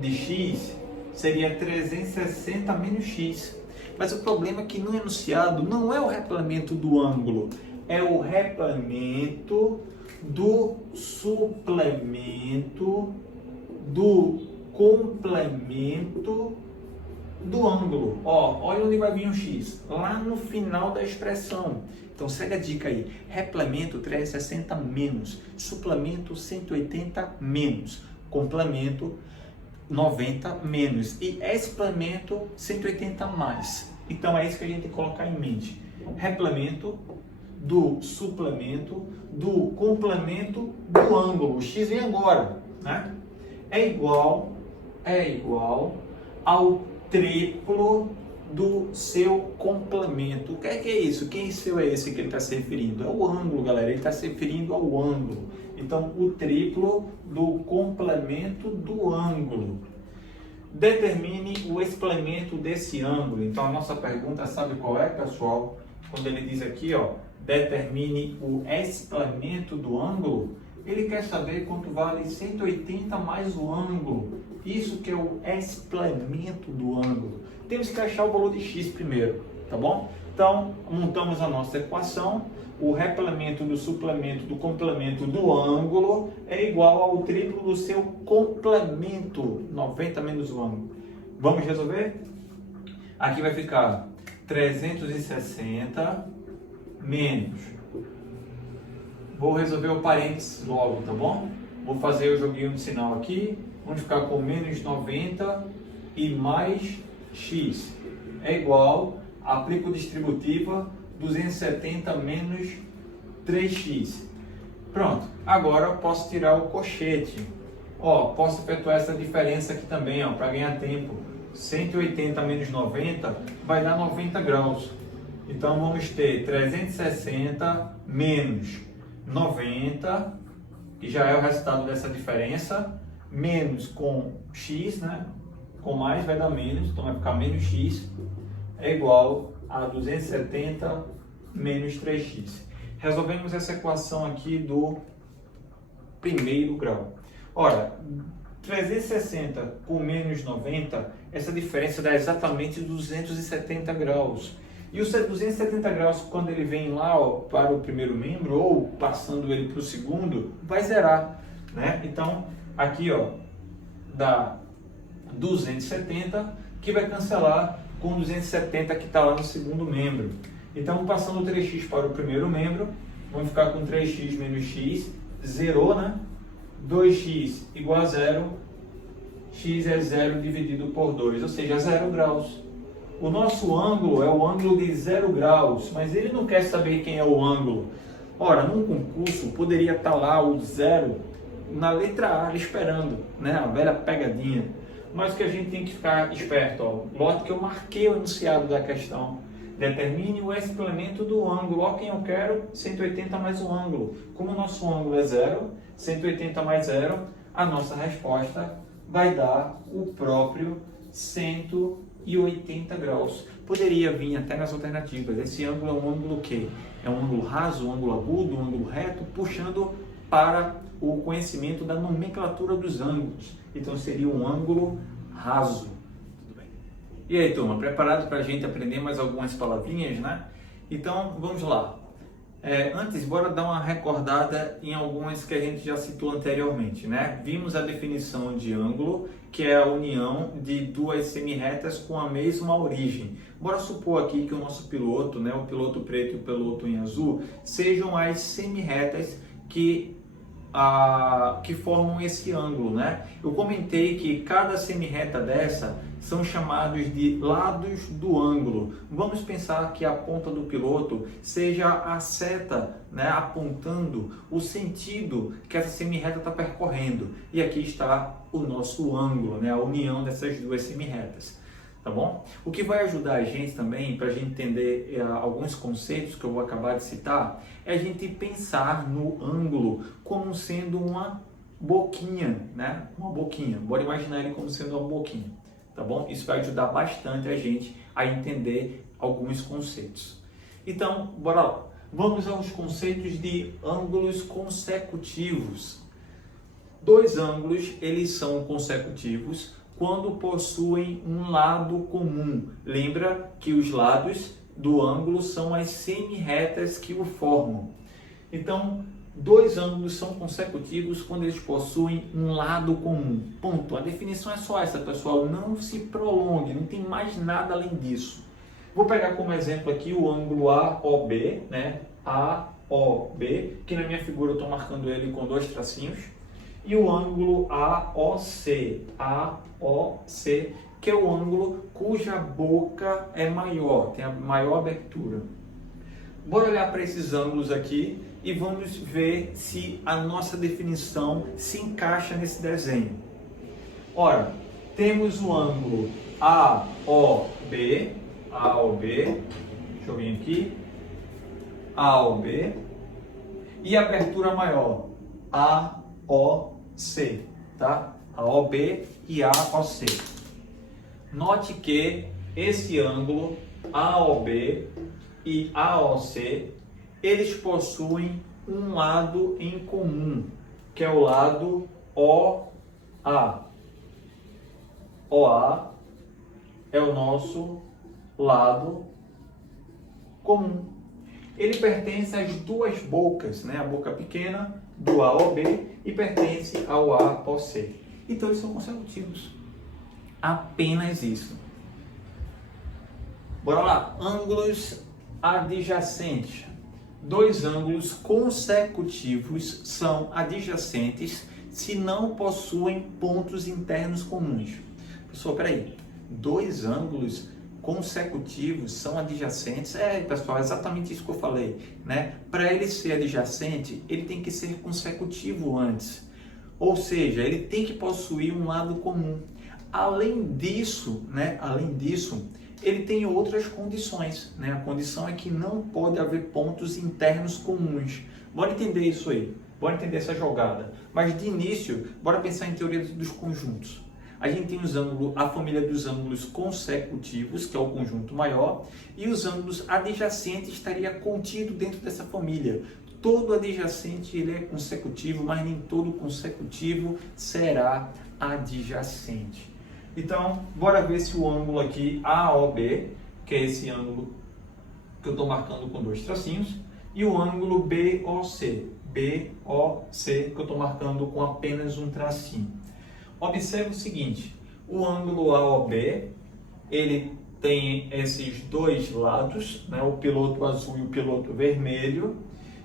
de x, seria 360 menos x. Mas o problema é que no enunciado não é o replemento do ângulo, é o replemento do suplemento do complemento do ângulo. Ó, olha onde vai vir o x, lá no final da expressão. Então segue a dica aí: replemento 360 menos, suplemento 180 menos, complemento 90 menos e explemento 180 mais. Então é isso que a gente tem que colocar em mente: replemento do suplemento do complemento do ângulo. O x vem agora, né? É igual ao triplo do seu complemento. O que é isso? Quem seu é esse que ele está se referindo? É o ângulo, galera. Ele está se referindo ao ângulo. Então, o triplo do complemento do ângulo. Determine o explemento desse ângulo. Então, a nossa pergunta, sabe qual é, pessoal? Quando ele diz aqui, ó, determine o explemento do ângulo, ele quer saber quanto vale 180 mais o ângulo. Isso que é o explemento do ângulo. Temos que achar o valor de x primeiro, tá bom? Então, montamos a nossa equação. O replemento do suplemento do complemento do ângulo é igual ao triplo do seu complemento, 90 menos o ângulo. Vamos resolver? Aqui vai ficar 360 menos. Vou resolver o parênteses logo, tá bom? Vou fazer o joguinho de sinal aqui. Vamos ficar com menos 90 e mais x é igual, aplico distributiva, 270 menos 3x. Pronto, agora eu posso tirar o cochete. Ó, posso efetuar essa diferença aqui também, ó, para ganhar tempo. 180 menos 90 vai dar 90 graus. Então vamos ter 360 menos 90, que já é o resultado dessa diferença, menos com x, né? Com mais vai dar menos, então vai ficar menos x é igual a 270 menos 3x. Resolvemos essa equação aqui do primeiro grau. Ora, 360 com menos 90, essa diferença dá exatamente 270 graus. E o 270 graus, quando ele vem lá, ó, para o primeiro membro, ou passando ele para o segundo, vai zerar, né? Então, aqui, ó, dá 270, que vai cancelar com 270 que está lá no segundo membro. Então, passando o 3x para o primeiro membro, vamos ficar com 3x menos x, zerou, né? 2x igual a zero, x é 0 dividido por 2, ou seja, 0 graus. O nosso ângulo é o ângulo de 0 graus, mas ele não quer saber quem é o ângulo. Ora, num concurso, poderia estar lá o 0 na letra A esperando, né? A velha pegadinha. Mas o que a gente tem que ficar esperto, ó. Lote que eu marquei o enunciado da questão. Determine o experimento do ângulo. Ó, quem eu quero? 180 mais o ângulo. Como o nosso ângulo é 0, 180 mais 0, a nossa resposta vai dar o próprio 180 graus. Poderia vir até nas alternativas. Esse ângulo é um ângulo que é um ângulo raso, um ângulo agudo, um ângulo reto, puxando para o conhecimento da nomenclatura dos ângulos. Então seria um ângulo raso. Tudo bem. E aí, turma, preparado para a gente aprender mais algumas palavrinhas, né? Então vamos lá. Antes, bora dar uma recordada em algumas que a gente já citou anteriormente, né? Vimos a definição de ângulo, que é a união de duas semirretas com a mesma origem. Bora supor aqui que o nosso piloto, né, o piloto preto e o piloto em azul, sejam as semirretas que formam esse ângulo, né? Eu comentei que cada semirreta dessa são chamados de lados do ângulo. Vamos pensar que a ponta do piloto seja a seta, né, apontando o sentido que essa semirreta está percorrendo. E aqui está o nosso ângulo, né, a união dessas duas semirretas. Tá bom? O que vai ajudar a gente também, para a gente entender alguns conceitos que eu vou acabar de citar, é a gente pensar no ângulo como sendo uma boquinha, né? Uma boquinha. Bora imaginar ele como sendo uma boquinha, tá bom? Isso vai ajudar bastante a gente a entender alguns conceitos. Então, bora lá. Vamos aos conceitos de ângulos consecutivos. Dois ângulos, eles são consecutivos quando possuem um lado comum. Lembra que os lados do ângulo são as semirretas que o formam. Então, dois ângulos são consecutivos quando eles possuem um lado comum. Ponto. A definição é só essa, pessoal. Não se prolongue, não tem mais nada além disso. Vou pegar como exemplo aqui o ângulo AOB, né? AOB, que na minha figura eu estou marcando ele com dois tracinhos. E o ângulo AOC, que é o ângulo cuja boca é maior, tem a maior abertura. Bora olhar para esses ângulos aqui e vamos ver se a nossa definição se encaixa nesse desenho. Ora, temos o ângulo AOB, deixa eu vir aqui, AOB, e a abertura maior, AOC, tá? AOB e AOC. Note que esse ângulo AOB e AOC, eles possuem um lado em comum, que é o lado OA. OA é o nosso lado comum. Ele pertence às duas bocas, né? A boca pequena do AOB e pertence ao AOC. Então eles são consecutivos. Apenas isso. Bora lá. Ângulos adjacentes. Dois ângulos consecutivos são adjacentes se não possuem pontos internos comuns. Pessoal, peraí. Dois ângulos consecutivos são adjacentes? Pessoal, é exatamente isso que eu falei, né? Para ele ser adjacente, ele tem que ser consecutivo antes. Ou seja, ele tem que possuir um lado comum. Além disso, ele tem outras condições, né? A condição é que não pode haver pontos internos comuns. Bora entender isso aí, bora entender essa jogada. Mas de início, bora pensar em teoria dos conjuntos. A gente tem a família dos ângulos consecutivos, que é o conjunto maior, e os ângulos adjacentes estaria contido dentro dessa família. Todo adjacente ele é consecutivo, mas nem todo consecutivo será adjacente. Então, bora ver se o ângulo aqui AOB, que é esse ângulo que eu estou marcando com 2 tracinhos, e o ângulo BOC, BOC, que eu estou marcando com apenas um tracinho. Observe o seguinte, o ângulo AOB, ele tem esses dois lados, né, o piloto azul e o piloto vermelho,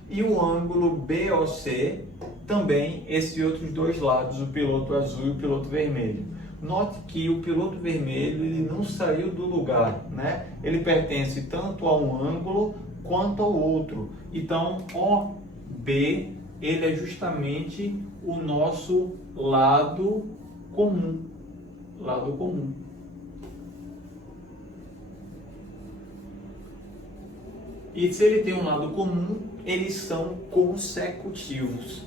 e o ângulo BOC também esses outros dois lados, o piloto azul e o piloto vermelho. Note que o piloto vermelho ele não saiu do lugar, né? Ele pertence tanto a um ângulo quanto ao outro. Então, OB ele é justamente o nosso lado comum. Lado comum. E se ele tem um lado comum, eles são consecutivos,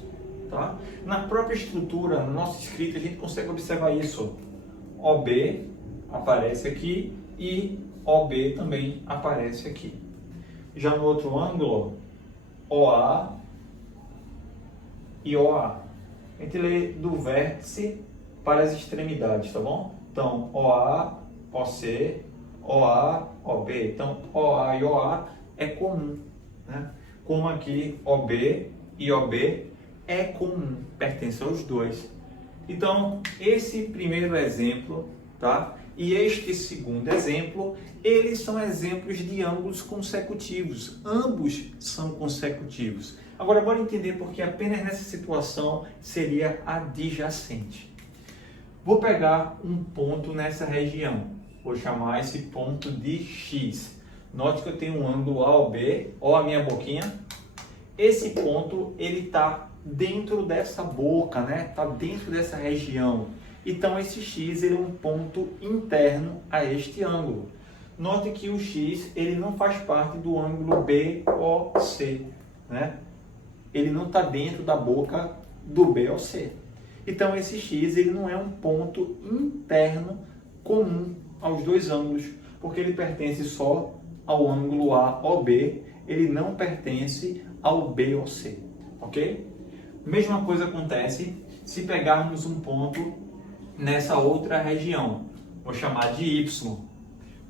tá? Na própria estrutura, na nossa escrita, a gente consegue observar isso. OB aparece aqui e OB também aparece aqui. Já no outro ângulo, OA e OA. A gente lê do vértice para as extremidades, tá bom? Então, OA, OC, OA, OB. Então, OA e OA é comum, né? Como aqui OB e OB é comum, pertence aos dois. Então, esse primeiro exemplo, tá? E este segundo exemplo, eles são exemplos de ângulos consecutivos. Ambos são consecutivos. Agora, bora entender porque apenas nessa situação seria adjacente. Vou pegar um ponto nessa região. Vou chamar esse ponto de X. Note que eu tenho um ângulo AOB, ó a minha boquinha. Esse ponto, ele está dentro dessa boca, né? Está dentro dessa região. Então, esse X ele é um ponto interno a este ângulo. Note que o X ele não faz parte do ângulo BOC, né? Ele não está dentro da boca do BOC. Então, esse X ele não é um ponto interno comum aos dois ângulos, porque ele pertence só ao ângulo AOB, ele não pertence ao BOC, ok? Mesma coisa acontece se pegarmos um ponto nessa outra região, vou chamar de Y.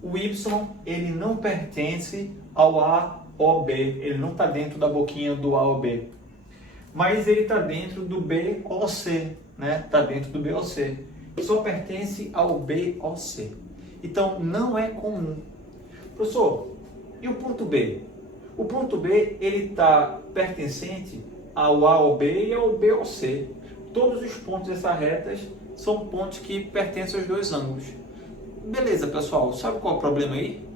O Y ele não pertence ao AOB, ele não está dentro da boquinha do AOB, mas ele está dentro do BOC, né? Está dentro do BOC, só pertence ao BOC. Então não é comum. Professor, e o ponto B? O ponto B ele está pertencente ao AOB e ao BOC. Todos os pontos dessas retas são pontos que pertencem aos dois ângulos. Beleza, pessoal, sabe qual é o problema aí?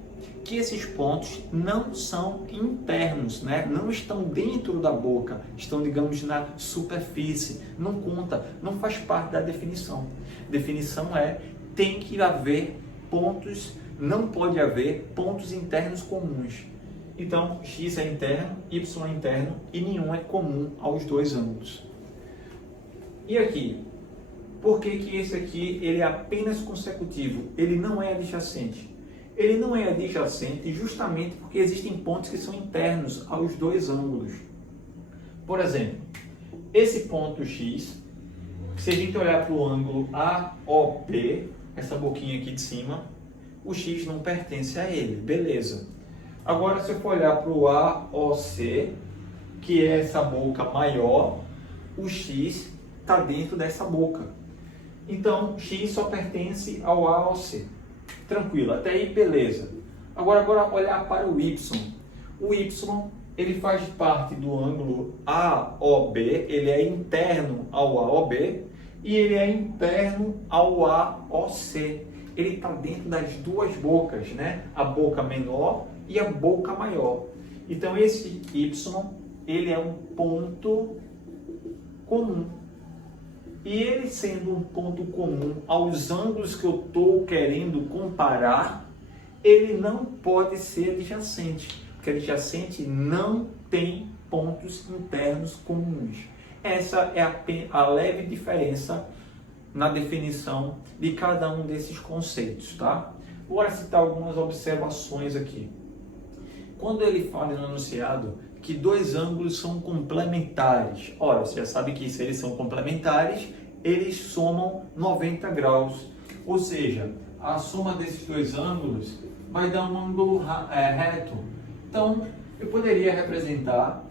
Que esses pontos não são internos, né? Não estão dentro da boca, estão, digamos, na superfície. Não conta, não faz parte da definição. Definição é, tem que haver pontos, não pode haver pontos internos comuns. Então, X é interno, Y é interno e nenhum é comum aos dois ângulos. E aqui? Por que que esse aqui ele é apenas consecutivo? Ele não é adjacente. Ele não é adjacente justamente porque existem pontos que são internos aos dois ângulos. Por exemplo, esse ponto X, se a gente olhar para o ângulo AOP, essa boquinha aqui de cima, o X não pertence a ele, beleza. Agora, se eu for olhar para o AOC, que é essa boca maior, o X está dentro dessa boca. Então, X só pertence ao AOC. Tranquilo, até aí beleza. Agora olhar para o Y. O Y, ele faz parte do ângulo AOB, ele é interno ao AOB e ele é interno ao AOC. Ele está dentro das duas bocas, né? A boca menor e a boca maior. Então esse Y, ele é um ponto comum. E ele sendo um ponto comum aos ângulos que eu estou querendo comparar, ele não pode ser adjacente, porque adjacente não tem pontos internos comuns. Essa é a leve diferença na definição de cada um desses conceitos, tá? Vou citar algumas observações aqui. Quando ele fala no enunciado que dois ângulos são complementares, ora, você já sabe que se eles são complementares, eles somam 90 graus, ou seja, a soma desses dois ângulos vai dar um ângulo reto. Então, eu poderia representar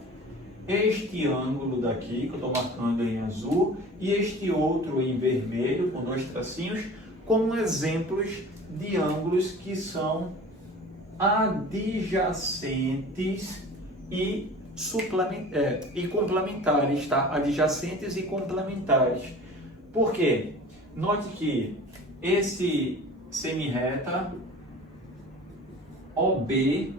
este ângulo daqui, que eu estou marcando em azul, e este outro em vermelho, com 2 tracinhos, como exemplos de ângulos que são adjacentes e complementares, tá? Adjacentes e complementares. Por quê? Note que esse semirreta OB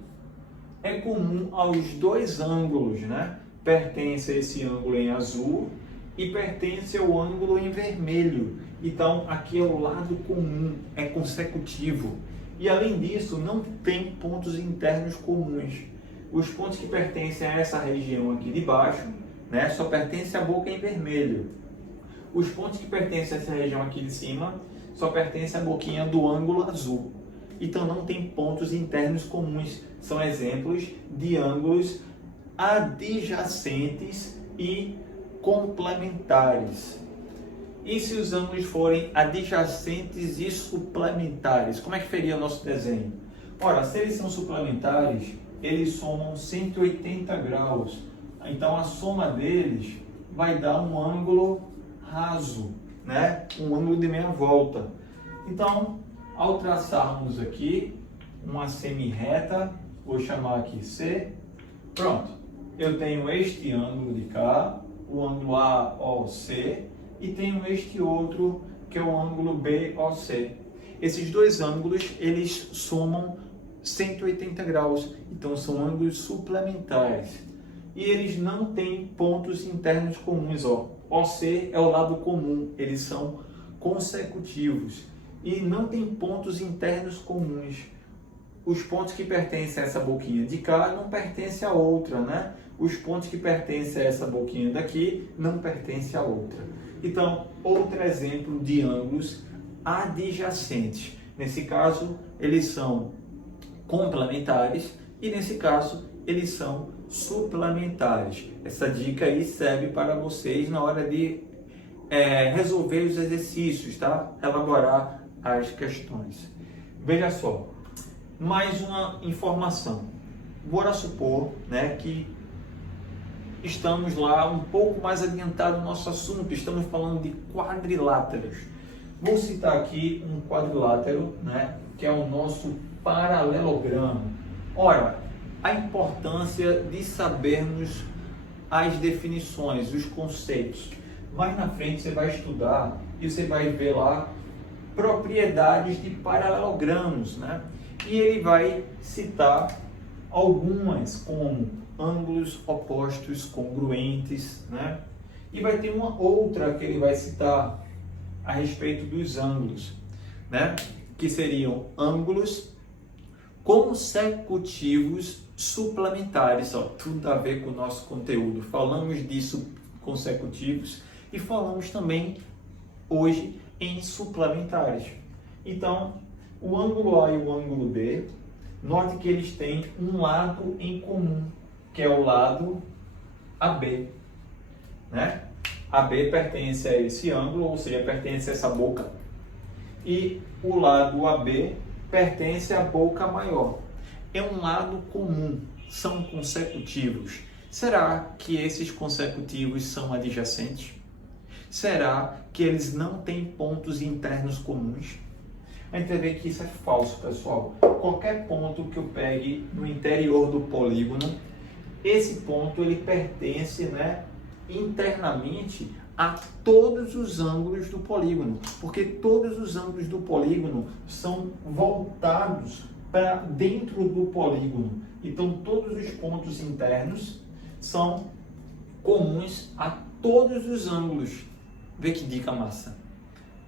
é comum aos 2 ângulos, né? Pertence a esse ângulo em azul e pertence ao ângulo em vermelho. Então, aqui é o lado comum, é consecutivo. E além disso, não tem pontos internos comuns. Os pontos que pertencem a essa região aqui de baixo, né, só pertencem à boca em vermelho. Os pontos que pertencem a essa região aqui de cima só pertencem à boquinha do ângulo azul. Então, não tem pontos internos comuns. São exemplos de ângulos adjacentes e complementares. E se os ângulos forem adjacentes e suplementares, como é que seria o nosso desenho? Ora, se eles são suplementares, eles somam 180 graus. Então, a soma deles vai dar um ângulo raso, né? Um ângulo de meia volta. Então, ao traçarmos aqui uma semirreta, vou chamar aqui C, pronto. Eu tenho este ângulo de cá, o ângulo AOC, e tenho este outro, que é o ângulo BOC. Esses 2 ângulos, eles somam 180 graus, então são ângulos suplementares. E eles não têm pontos internos comuns, ó. OC é o lado comum, eles são consecutivos. E não tem pontos internos comuns. Os pontos que pertencem a essa boquinha de cá não pertencem a outra, né? Os pontos que pertencem a essa boquinha daqui não pertencem a outra. Então, outro exemplo de ângulos adjacentes. Nesse caso, eles são complementares e nesse caso, eles são suplementares. Essa dica aí serve para vocês na hora de resolver os exercícios, tá? Elaborar as questões. Veja só, mais uma informação. Bora supor, né, que estamos lá um pouco mais adiantado no nosso assunto, estamos falando de quadriláteros. Vou citar aqui um quadrilátero, né, que é o nosso paralelogramo. Ora, a importância de sabermos as definições, os conceitos. Mais na frente você vai estudar e você vai ver lá propriedades de paralelogramos, né? E ele vai citar algumas, como ângulos opostos congruentes, né? E vai ter uma outra que ele vai citar a respeito dos ângulos, né? Que seriam ângulos consecutivos suplementares, ó, tudo a ver com o nosso conteúdo. Falamos disso consecutivos e falamos também hoje em suplementares. Então, o ângulo A e o ângulo B, note que eles têm um lado em comum, que é o lado AB, né? AB pertence a esse ângulo, ou seja, pertence a essa boca, e o lado AB pertence à boca maior. É um lado comum, são consecutivos. Será que esses consecutivos são adjacentes? Será que eles não têm pontos internos comuns? A gente vai ver que isso é falso, pessoal. Qualquer ponto que eu pegue no interior do polígono, esse ponto ele pertence, né, internamente a todos os ângulos do polígono, porque todos os ângulos do polígono são voltados para dentro do polígono. Então, todos os pontos internos são comuns a todos os ângulos. Vê que dica massa.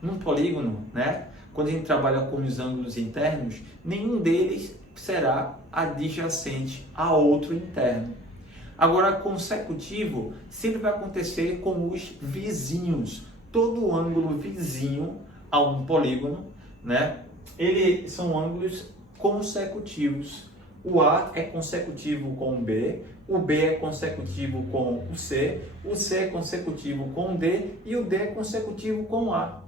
Num polígono, né, quando a gente trabalha com os ângulos internos, nenhum deles será adjacente a outro interno. Agora, consecutivo sempre vai acontecer com os vizinhos. Todo ângulo vizinho a um polígono, né, eles são ângulos consecutivos. O A é consecutivo com o B é consecutivo com o C é consecutivo com o D e o D é consecutivo com o A.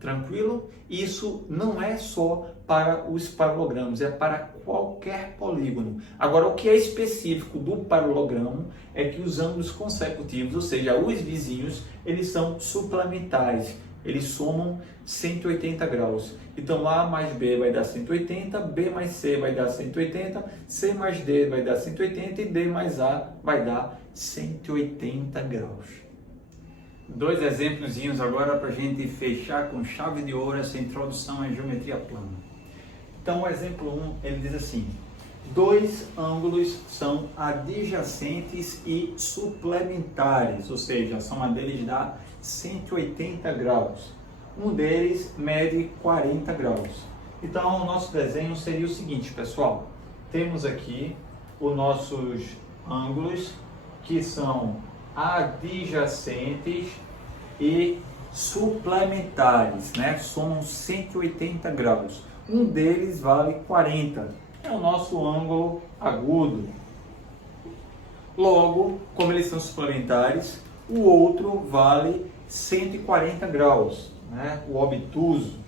Tranquilo? Isso não é só para os paralelogramos, é para qualquer polígono. Agora, o que é específico do paralelogramo é que os ângulos consecutivos, ou seja, os vizinhos, eles são suplementares. Eles somam 180 graus. Então, A mais B vai dar 180, B mais C vai dar 180, C mais D vai dar 180 e D mais A vai dar 180 graus. Dois exemplozinhos agora para a gente fechar com chave de ouro essa introdução à geometria plana. Então, o exemplo 1, ele diz assim: dois ângulos são adjacentes e suplementares, ou seja, a soma deles dá 180 graus. Um deles mede 40 graus. Então, o nosso desenho seria o seguinte, pessoal. Temos aqui os nossos ângulos que são adjacentes e suplementares, né? Somam 180 graus. Um deles vale 40. É o nosso ângulo agudo. Logo, como eles são suplementares, o outro vale 140 graus, né? O obtuso,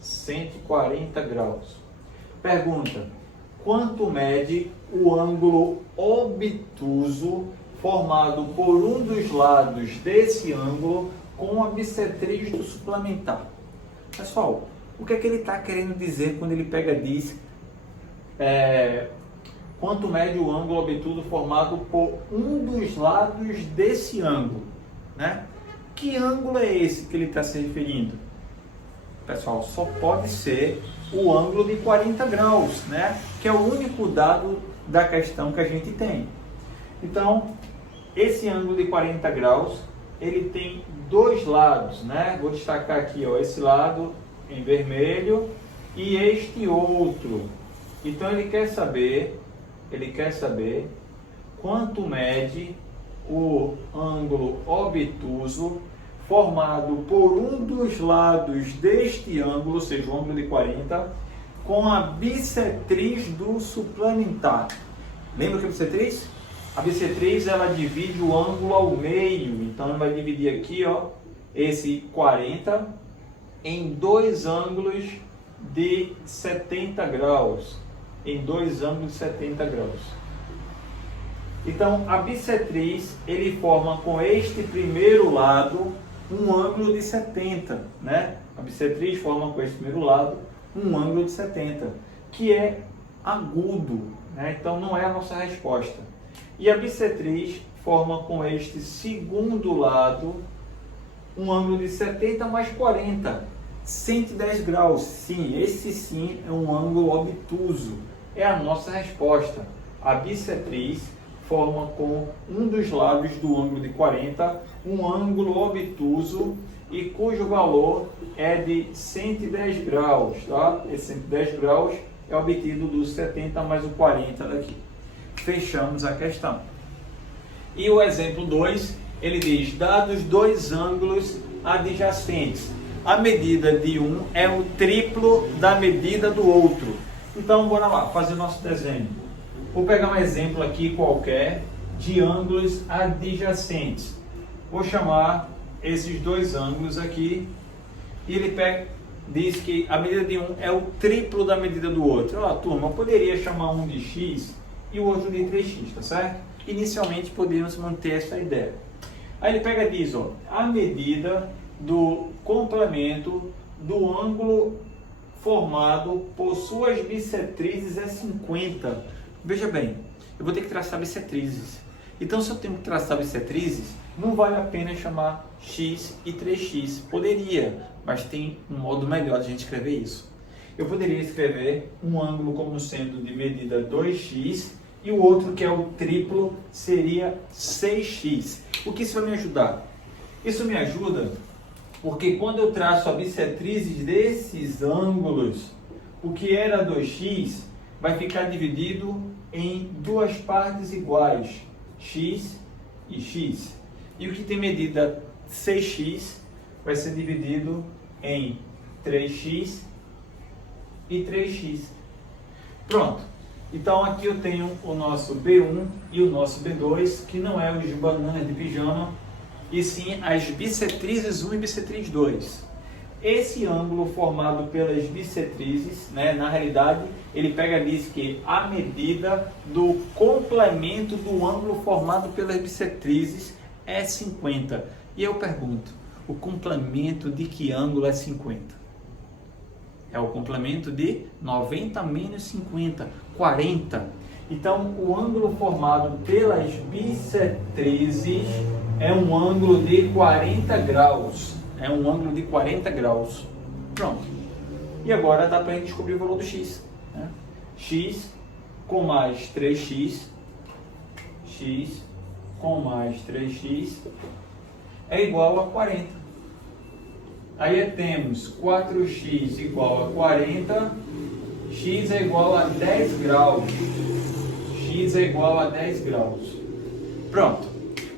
140 graus. Pergunta: quanto mede o ângulo obtuso formado por um dos lados desse ângulo com a bissetriz do suplementar? Pessoal, o que é que ele está querendo dizer quando ele diz quanto mede o ângulo obtuso formado por um dos lados desse ângulo, né? Que ângulo é esse que ele está se referindo? Pessoal, só pode ser o ângulo de 40 graus, né? Que é o único dado da questão que a gente tem. Então, esse ângulo de 40 graus, ele tem dois lados, né? Vou destacar aqui, ó, esse lado em vermelho e este outro. Então, ele quer saber quanto mede o ângulo obtuso formado por um dos lados deste ângulo, ou seja, o ângulo de 40, com a bissetriz do suplementar. Lembra que a bissetriz? A bissetriz, ela divide o ângulo ao meio. Então, ela vai dividir aqui, ó, esse 40 em dois ângulos de 70 graus. Em dois ângulos de 70 graus. Então, a bissetriz, ele forma com este primeiro lado um ângulo de 70, né? A bissetriz forma com este primeiro lado um ângulo de 70, que é agudo, né? Então, não é a nossa resposta. E a bissetriz forma com este segundo lado um ângulo de 70 mais 40, 110 graus. Sim, esse sim é um ângulo obtuso. É a nossa resposta. A bissetriz forma com um dos lados do ângulo de 40 um ângulo obtuso e cujo valor é de 110 graus, tá? Esse 110 graus é obtido dos 70 mais o 40 daqui. Fechamos a questão. E o exemplo 2, ele diz: dados dois ângulos adjacentes, a medida de um é o triplo da medida do outro. Então, bora lá, fazer o nosso desenho. Vou pegar um exemplo aqui qualquer de ângulos adjacentes. Vou chamar esses dois ângulos aqui e ele diz que a medida de um é o triplo da medida do outro. Olha lá, turma, eu poderia chamar um de x e o outro de 3x, tá certo? Inicialmente podemos manter essa ideia. Aí ele pega e diz, ó, a medida do complemento do ângulo formado por suas bissetrizes é 50. Veja bem, eu vou ter que traçar bissetrizes. Então, se eu tenho que traçar bissetrizes, não vale a pena chamar x e 3x. Poderia, mas tem um modo melhor de a gente escrever isso. Eu poderia escrever um ângulo como sendo de medida 2x e o outro, que é o triplo, seria 6x. O que isso vai me ajudar? Isso me ajuda porque quando eu traço a bissetrizes desses ângulos, o que era 2x vai ficar dividido em duas partes iguais, x e x. E o que tem medida 6x vai ser dividido em 3x e 3x. Pronto. Então aqui eu tenho o nosso B1 e o nosso B2, que não é os bananas de pijama, e sim as bissetrizes 1 e bissetriz 2. esse ângulo formado pelas bissetrizes, né, na realidade, ele pega e diz que a medida do complemento do ângulo formado pelas bissetrizes é 50. E eu pergunto, o complemento de que ângulo é 50? É o complemento de 90 menos 50, 40. Então, o ângulo formado pelas bissetrizes é um ângulo de 40 graus. É um ângulo de 40 graus. Pronto. E agora dá para a gente descobrir o valor do x. Né? X com mais 3x. X com mais 3x é igual a 40. Aí temos 4x igual a 40. X é igual a 10 graus. X é igual a 10 graus. Pronto.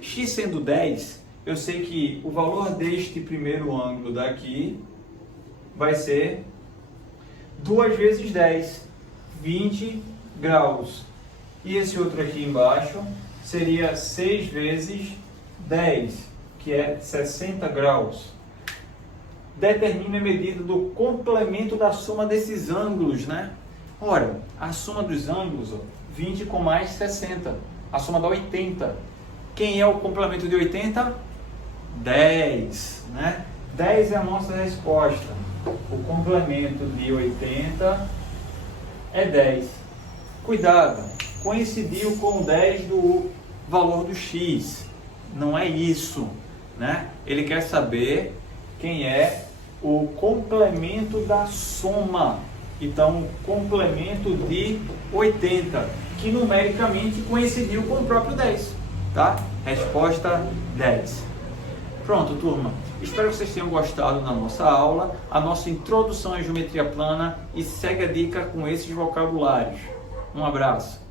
X sendo 10, eu sei que o valor deste primeiro ângulo daqui vai ser 2 vezes 10, 20 graus. E esse outro aqui embaixo seria 6 vezes 10, que é 60 graus. Determine a medida do complemento da soma desses ângulos, né? Ora, a soma dos ângulos, ó, 20 com mais 60, a soma dá 80. Quem é o complemento de 80? 10, né? 10 é a nossa resposta. O complemento de 80 é 10. Cuidado, coincidiu com 10 do valor do x. Não é isso, né? Ele quer saber quem é o complemento da soma. Então, o complemento de 80, que numericamente coincidiu com o próprio 10, tá? Resposta 10. Pronto, turma. Espero que vocês tenham gostado da nossa aula, a nossa introdução à geometria plana, e segue a dica com esses vocabulários. Um abraço.